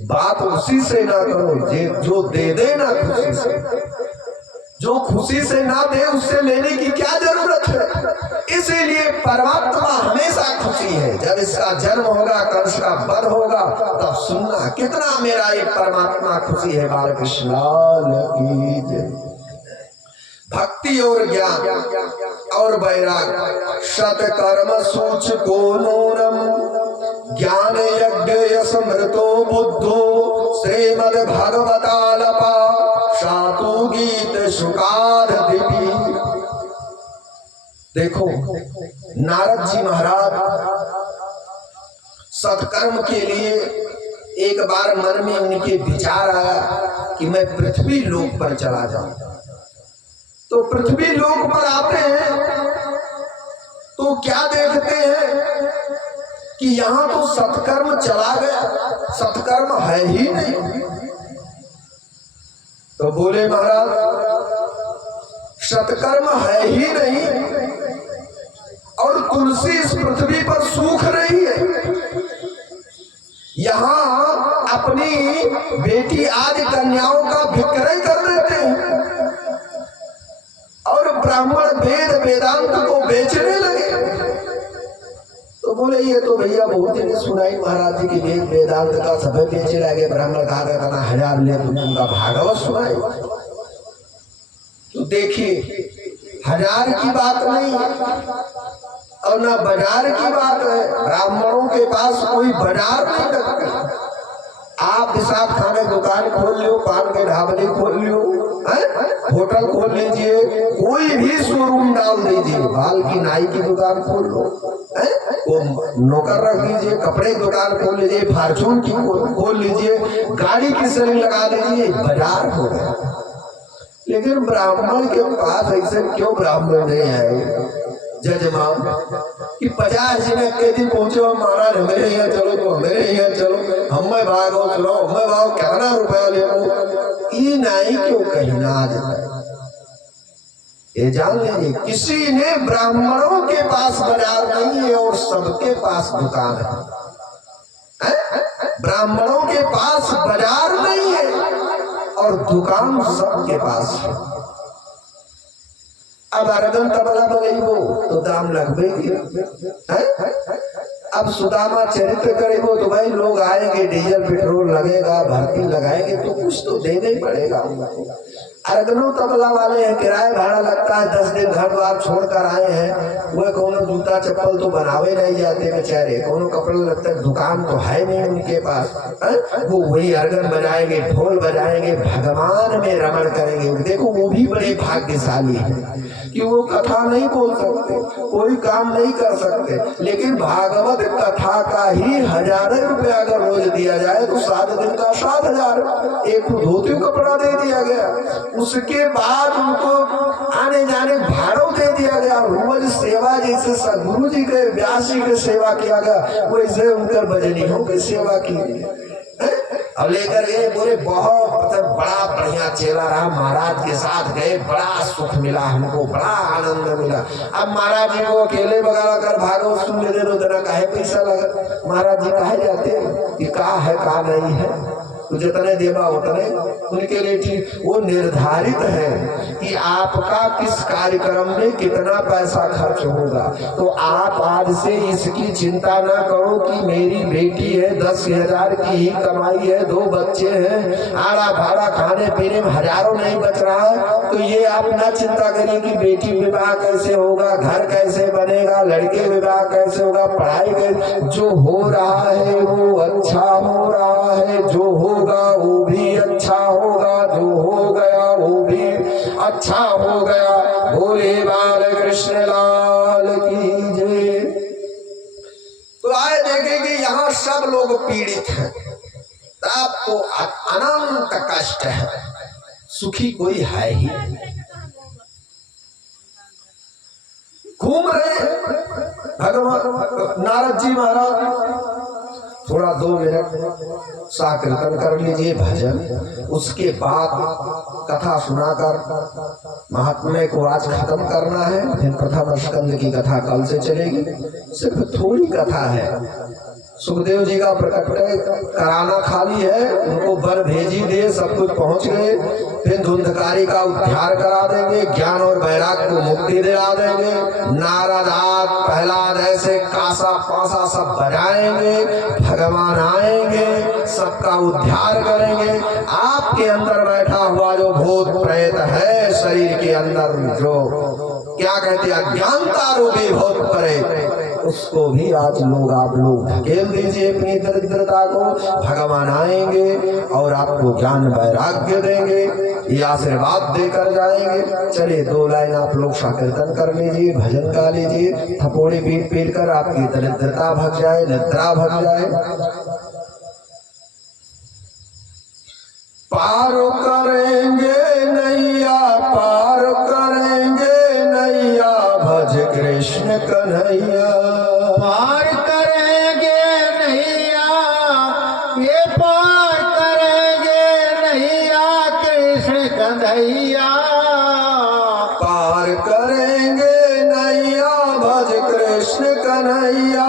बात उसी से ना करो जो दे दे ना खुशी से। जो खुशी से ना दे उससे लेने की क्या जरूरत है। इसीलिए परमात्मा हमेशा खुशी है। जब इसका जन्म होगा, कंस का वध होगा, तब सुनना कितना मेरा एक परमात्मा खुशी है। बालकृष्ण की जय। भक्ति और ज्ञान और वैराग शत कर्म सूच को नूनम ज्ञान यज्ञ समृतो बुद्धो श्रीमद् भागवतालपा शातु गीत शुकार दिपी। देखो नारद जी महाराज सत्कर्म के लिए एक बार मन में उनके विचार आया कि मैं पृथ्वी लोक पर चला जाऊं। तो पृथ्वी लोक पर आते हैं तो क्या देखते हैं कि यहां तो सत्कर्म चला गया, सत्कर्म है ही नहीं। तो बोले महाराज सत्कर्म है ही नहीं और तुलसी इस पृथ्वी पर सूख रही है। यहां अपनी बेटी आदि कन्याओं का विक्रय कर देते हैं और ब्राह्मण वेद वेदांत को बेचने लगे। तो बोले ये तो भैया बहुत ही सुनाई महाराज जी की वेद वेदांत का सब बेचे लगे, ब्राह्मण कहा करना 1000 ले तुम उनका भागवत सुनाई। तो देखिए 1000 की बात नहीं है और ना बाजार की बात है। ब्राह्मणों के पास कोई बाजार नहीं लगता। आप हिसाब खाने दुकान खोल लियो, पान के ढाबले खोल लियो, होटल खोल लीजिए, कोई भी शोरूम डाल दीजिए, बाल की नाई की दुकान खोल लो, वो नौकर रख लीजिए, कपड़े की दुकान खोल लीजिए, फार्चून की खोल लीजिए, गाड़ी की सेलिंग लगा लीजिए, बाजार हो गया। लेकिन ब्राह्मण के पास ऐसे क्यों ब्राह्मण नहीं आए जजमान कि 50 जने के दिन पहुंचे हो महाराज हमें यहाँ चलो तो हमें यहाँ चलो, हमें भागो चलो, हमें भागो कितना रुपया ले ये नहीं क्यों कहना आज ये जान लीजिए किसी ने ब्राह्मणों के पास बाजार नहीं है और सबके पास दुकान है। ब्राह्मणों के पास बाजार नहीं है और दुकान सबके पास है। अब अरगन तबला बगेबो तो दाम लगेगी। अब सुदामा चरित्र करेगो तो भाई लोग आएंगे, डीजल पेट्रोल लगेगा, भर्ती लगाएंगे तो कुछ तो देना ही पड़ेगा। अरगनो तबला वाले हैं, किराया भाड़ा लगता है, 10 दिन घर द्वार छोड़कर आए हैं, वह कोनो जूता चप्पल तो बनावे नहीं जाते बेचारे, कोनो कपड़ा लगता है, दुकान तो है नहीं उनके पास, वो वही अरगन बजाएंगे, ढोल बजाएंगे, भगवान में रमण करेंगे। देखो वो भी बड़े भाग्यशाली है कि वो कथा नहीं बोल सकते, कोई काम नहीं कर सकते, लेकिन भागवत कथा का ही 1000 रुपया अगर रोज दिया जाए तो 7 दिन का 7000, एक धोती कपड़ा दे दिया गया, उसके बाद उनको आने जाने भाड़ों दे दिया गया। रोज सेवा जैसे सदगुरु जी के व्यास जी की सेवा किया गया वैसे उनकर भजनियों की सेवा की। अब लेकर गए, बोले बहुत बड़ा बढ़िया चेला रहा, महाराज के साथ गए, बड़ा सुख मिला हमको, बड़ा आनंद मिला। अब महाराज जी को अकेले बगा कर भागवत सुन ले दो जरा, काहे पैसा लगा, महाराज जी कहे जाते हैं कि का है का नहीं है, तो जितने देवा उतने उनके लिए ठीक। वो निर्धारित है कि आपका किस कार्यक्रम में कितना पैसा खर्च होगा। तो आप आज से इसकी चिंता ना करो कि मेरी बेटी है, 10,000 की ही कमाई है, 2 बच्चे हैं, आड़ा भाड़ा खाने पीने में हजारों नहीं बच रहा है, तो ये आप ना चिंता करिए कि बेटी विवाह कैसे होगा, घर कैसे बनेगा, लड़के विवाह कैसे होगा, पढ़ाई कैसे, जो हो रहा है वो अच्छा हो रहा है, जो होगा वो भी अच्छा होगा, जो हो गया वो भी अच्छा हो गया। भोले बाल कृष्ण लाल की जय। तो आए देखें कि यहाँ सब लोग पीड़ित हैं। सबको अनंत कष्ट है, सुखी कोई है ही नहीं। घूम रहे भगवान नारद जी महाराज, थोड़ा 2 मिनट सा कीर्तन कर लीजिए भजन, उसके बाद कथा सुनाकर महात्म्य को आज खत्म करना है। फिर प्रथम स्कंद की कथा कल से चलेगी। सिर्फ थोड़ी कथा है। सुखदेव जी का प्रकट कराना खाली है, उनको वर भेजी दे, सब कुछ पहुंच गए। फिर धुंधकारी का उद्धार करा देंगे, ज्ञान और वैराग को मुक्ति दिला देंगे। नारद आद प्रहलाद ऐसे कासा पासा सब बजाएंगे, भगवान आएंगे, सबका उद्धार करेंगे। आपके अंदर बैठा हुआ जो भूत प्रेत है शरीर के अंदर, जो क्या कहते हैं अज्ञानता रूपी भूत प्रेत, उसको भी आज आप लोग ढकेल दीजिए अपनी दरिद्रता को। भगवान आएंगे और आपको ज्ञान वैराग्य देंगे, ये आशीर्वाद देकर जाएंगे। चलिए 2 लाइन आप लोग संकीर्तन कर लीजिए, भजन गा लीजिए, थपोड़ी पीट पीट कर आपकी दरिद्रता भग जाए, निद्रा भग जाए। पार करेंगे नैया, पार करेंगे नैया, भज कृष्ण कन्हैया। पार करेंगे नैया, ये पार करेंगे नैया, कृष्ण कन्हैया। पार करेंगे नैया, भज कृष्ण कन्हैया।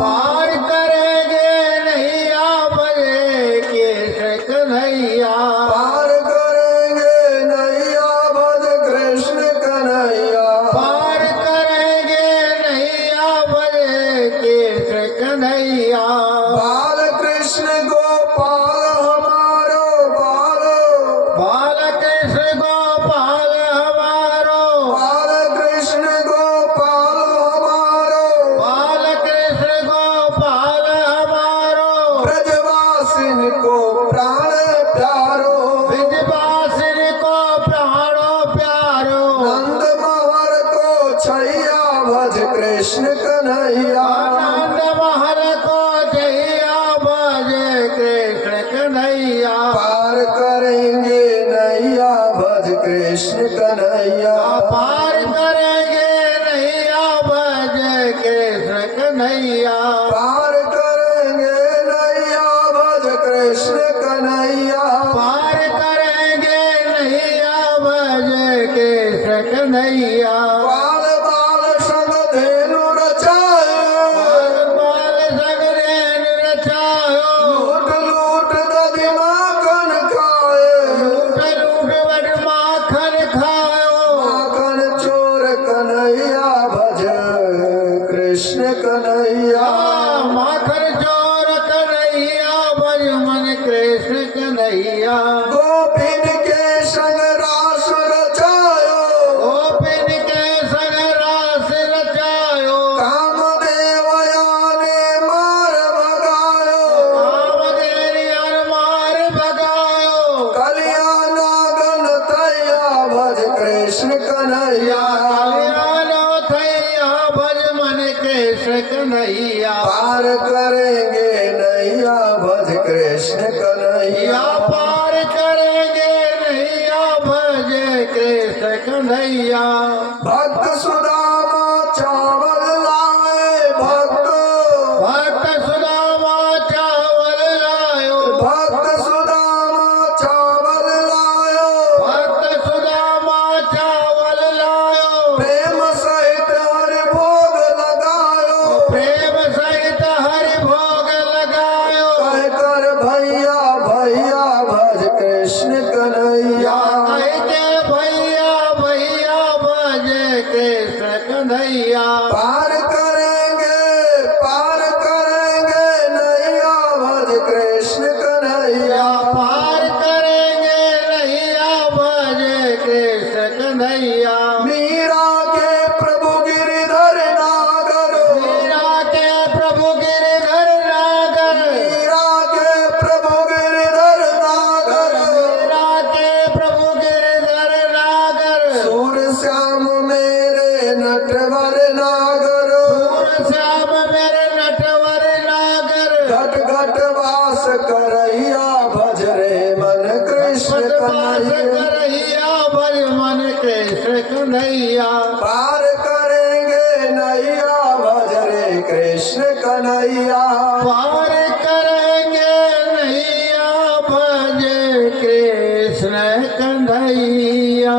पार करेंगे नैया, भज कृष्ण कन्हैया। पार करेंगे नैया, भज कृष्ण कन्हैया। पार करेंगे नैया, भज कृष्ण कन्हैया। बाल कृष्ण गोपाल हमारो बालो, बाल कृष्ण गोपाल हमारो, बाल कृष्ण गोपाल हमारो, बाल कृष्ण गोपाल हमारो। ब्रजवासिन को प्राण प्यारो, ब्रजवासिन को प्राणो प्यारो। नंद महर को छैया, भज कृष्ण कन्हैया। आनंद महल को जैया, भज कृष्ण कन्हैया। पार करेंगे नैया, भज कृष्ण कन्हैया। पार करेंगे नैया, भज कृष्ण कन्हैया। पार करेंगे नैया, भज कृष्ण कन्हैया। पार करेंगे नैया, भज कृष्ण कन्हैया। बाल बाल संग धेनु रचायो, बाल सगरेन रचायो, लूट लूट दधि माखन खाए, लूट लूट बड़ माखन खायो। माखन चोर कन्हैया, भज कृष्ण कन्हैया। माखन चोर कन्हैया, भज मन कृष्ण कन्हैया। गोपिन के संग रास रचायो, गोपिन के संग रास रचायो। कामदेव याने मार भगायो, कामदेव मार भगायो। कल्याणा गण तैया, भज कृष्ण कन्हैया। कल्याणो थैया, भज मन कृष्ण कन्हैया। पार करेंगे नैया, भज कृष्ण कन्हैया। पार करेंगे नैया, भज कृष्ण कन्हैया। भक्त सुदामा चावल लाए, भक्त सुदामा चावल लायो, भक्त सुदामा चावल लायो, भक्त सुदामा चावल लायो। प्रेम सहित हरि भोग लगायो, प्रेम सहित हरि भोग लगायो। कह कर भैया भैया, भज कृष्ण कन्हैया। कहते भैया भैया, भज कृष्ण कन्हैया। पार करेंगे नैया, भज कृष्ण कन्हैया। पार करेंगे नैया, भज कृष्ण कन्हैया। मीरा के प्रभु गिरिधर नागर, मीरा के प्रभु गिरधर नागर, मीरा के प्रभु गिरिधर नागर। मीरा के प्रभु गिरधर नागर। सूर श्याम मेरे नटवर नागर, श्याम मेरे नटवर नागर। घट घट वास करैया, पार करेंगे नैया भज रे कृष्ण कन्हैया। पार करेंगे नैया भज कृष्ण कन्हैया।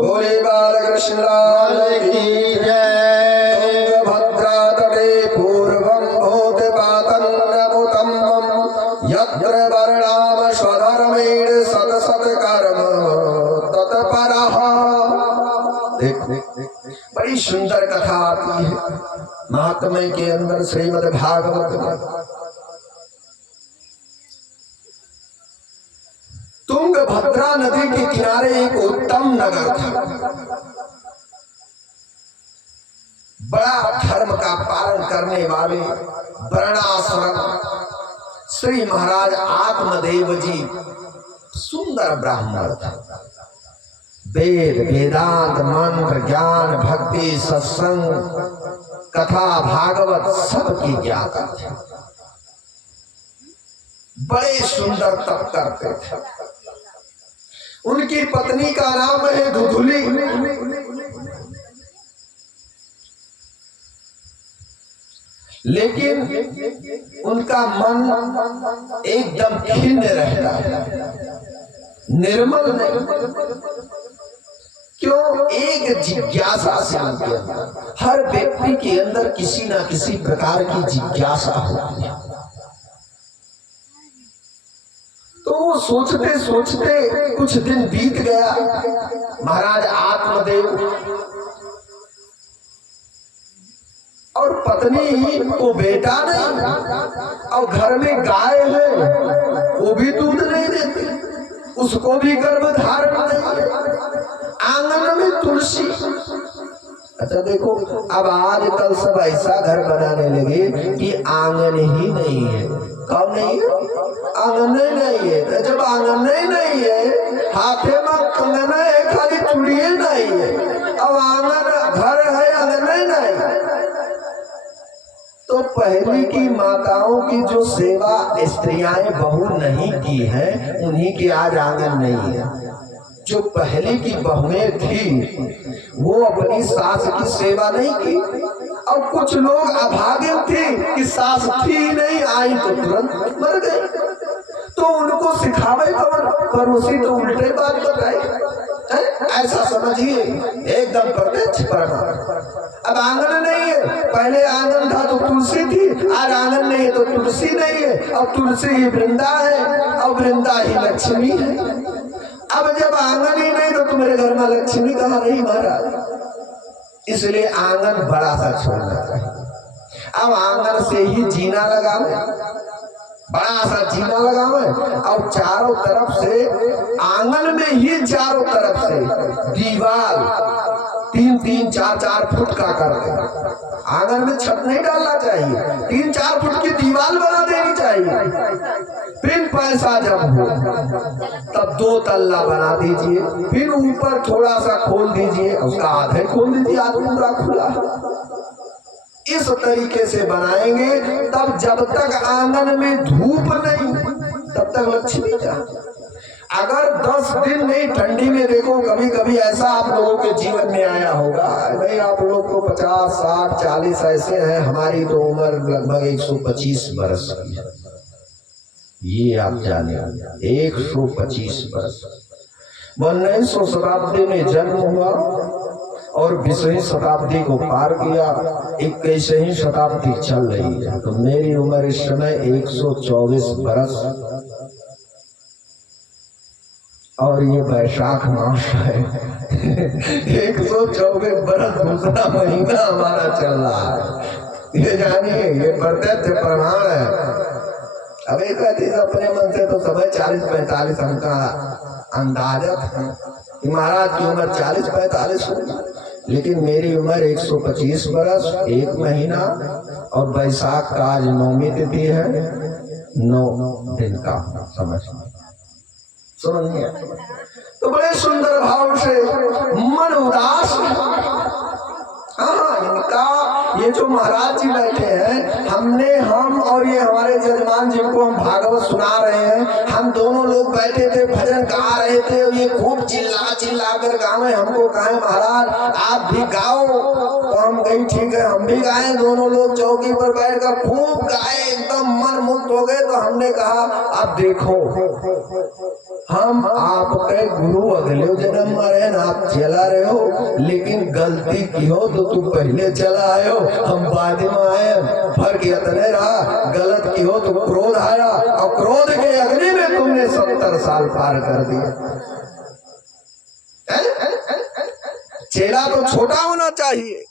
बोले बाल कृष्ण लाल की जय। भद्रा तटे पूर्वं भूत पातन्नमुतं यत्र वर्णाम स्वधर्मेण सत सत कर्म तत्परः। देख बड़ी सुंदर कथा आती है महात्म्य के अंदर श्रीमद् भागवत में। तुंगभद्रा नदी के किनारे एक उत्तम नगर था। बड़ा धर्म का पालन करने वाले वर्णाश्रम श्री महाराज आत्मदेव जी सुंदर ब्राह्मण थे। वेद वेदांत मंत्र ज्ञान भक्ति सत्संग कथा भागवत सबकी ज्ञाता थे। बड़े सुंदर तप करते थे। उनकी पत्नी का नाम है दुधुली। लेकिन उनका मन एकदम खिन्न रहता है, निर्मल नहीं। क्यों? एक जिज्ञासा से उनके अंदर, हर व्यक्ति के अंदर किसी ना किसी प्रकार की जिज्ञासा होती है। तो वो सोचते सोचते कुछ दिन बीत गया। महाराज आत्मदेव और पत्नी को बेटा नहीं, और घर में गाय है वो भी दूध नहीं देती, उसको भी गर्भ धारण नहीं है। आंगन में तुलसी। अच्छा देखो, अब आजकल सब ऐसा घर बनाने लगे कि आंगन ही नहीं है। कब नहीं है? आंगन नहीं है। जब आंगन नहीं है, हाथे में कंगन है, खाली चूड़िए नहीं है। अब आंगन घर है, आंगन नहीं है। तो पहले की माताओं की जो सेवा स्त्रियां बहू नहीं की है, उन्हीं की आज आंगन नहीं है। जो पहले की बहुएं थी वो अपनी सास की सेवा नहीं की, और कुछ लोग अभागे थे कि सास थी नहीं, आई तो तुरंत मर गए। तो उनको सिखावे कौन? पड़ोसी तो उल्टे बात बताए। ऐसा समझिए, एकदम प्रत्यक्ष प्रमाण। अब आंगन नहीं है, पहले आंगन था तो तुलसी थी, आज आंगन नहीं है तो तुलसी नहीं है, और तुलसी ही वृंदा है, और वृंदा ही लक्ष्मी है। अब जब आंगन ही नहीं तो तुम्हारे घर में लक्ष्मी कहाँ रही महाराज? इसलिए आंगन बड़ा सा छोड़ना चाहिए। अब आंगन से ही जीना लगावे, बड़ा सा जीना लगावे, और चारों तरफ से आंगन में ही चारों तरफ से दीवार 3-3, 4-4 फुट का कर दे। आंगन में छत नहीं डालना चाहिए, 3-4 फुट की दीवार बना देनी चाहिए। फिर पैसा जब हो तब 2 तल्ला बना दीजिए, फिर ऊपर थोड़ा सा खोल दीजिए, उसका आधे खोल दीजिए, आधा पूरा खुला। इस तरीके से बनाएंगे, तब जब तक आंगन में धूप नहीं तब तक लक्ष्मी का। अगर 10 दिन नहीं, ठंडी में देखो, कभी कभी ऐसा आप लोगों के जीवन में आया होगा। भाई आप लोग को 50, 60, 40 ऐसे हैं, हमारी तो उम्र लगभग 125 बरस की है। ये आप जाने, 125 बरस। 19वीं शताब्दी में जन्म हुआ और 20वीं शताब्दी को पार किया, 21वीं शताब्दी चल रही है। तो मेरी उम्र इस समय 124 बरस, और ये वैशाख मास है। 124 बरस दूसरा महीना हमारा चल रहा है। ये जानिए, ये प्रत्यक्ष प्रमाण है। अब एक चीज अपने मन से तो सब 40-45 हमका अंदाजा था कि महाराज की उम्र 40-45 होगी, लेकिन मेरी उम्र 125 बरस 1 महीना, और वैशाख का आज 9वीं तिथि है, 9 दिन का समझ समझिए। तो बड़े सुंदर भाव से मन उदास। हाँ, इनका ये जो महाराज जी बैठे हैं, हम और ये हमारे जजमान जिनको हम भागवत सुना रहे हैं, हम दोनों लोग बैठे थे, भजन गा रहे थे और ये खूब चिल्ला चिल्ला कर गावे। हमको कहे महाराज आप भी गाओ, तो हम कहीं ठीक है हम भी गाए। दोनों लोग चौकी पर बैठकर खूब गाए, एकदम मन मुक्त हो गए। तो हमने कहा अब देखो हम आपके गुरु अगले जन्म में रहे ना, आप चला रहे हो, लेकिन गलती की हो तो तू पहले चला आए हो, हम बाद में आए। फर्क इतने रहा, गलत की हो तो क्रोध आया और क्रोध के अग्नि में तुमने 70 साल पार कर दिए। चेला तो छोटा होना चाहिए।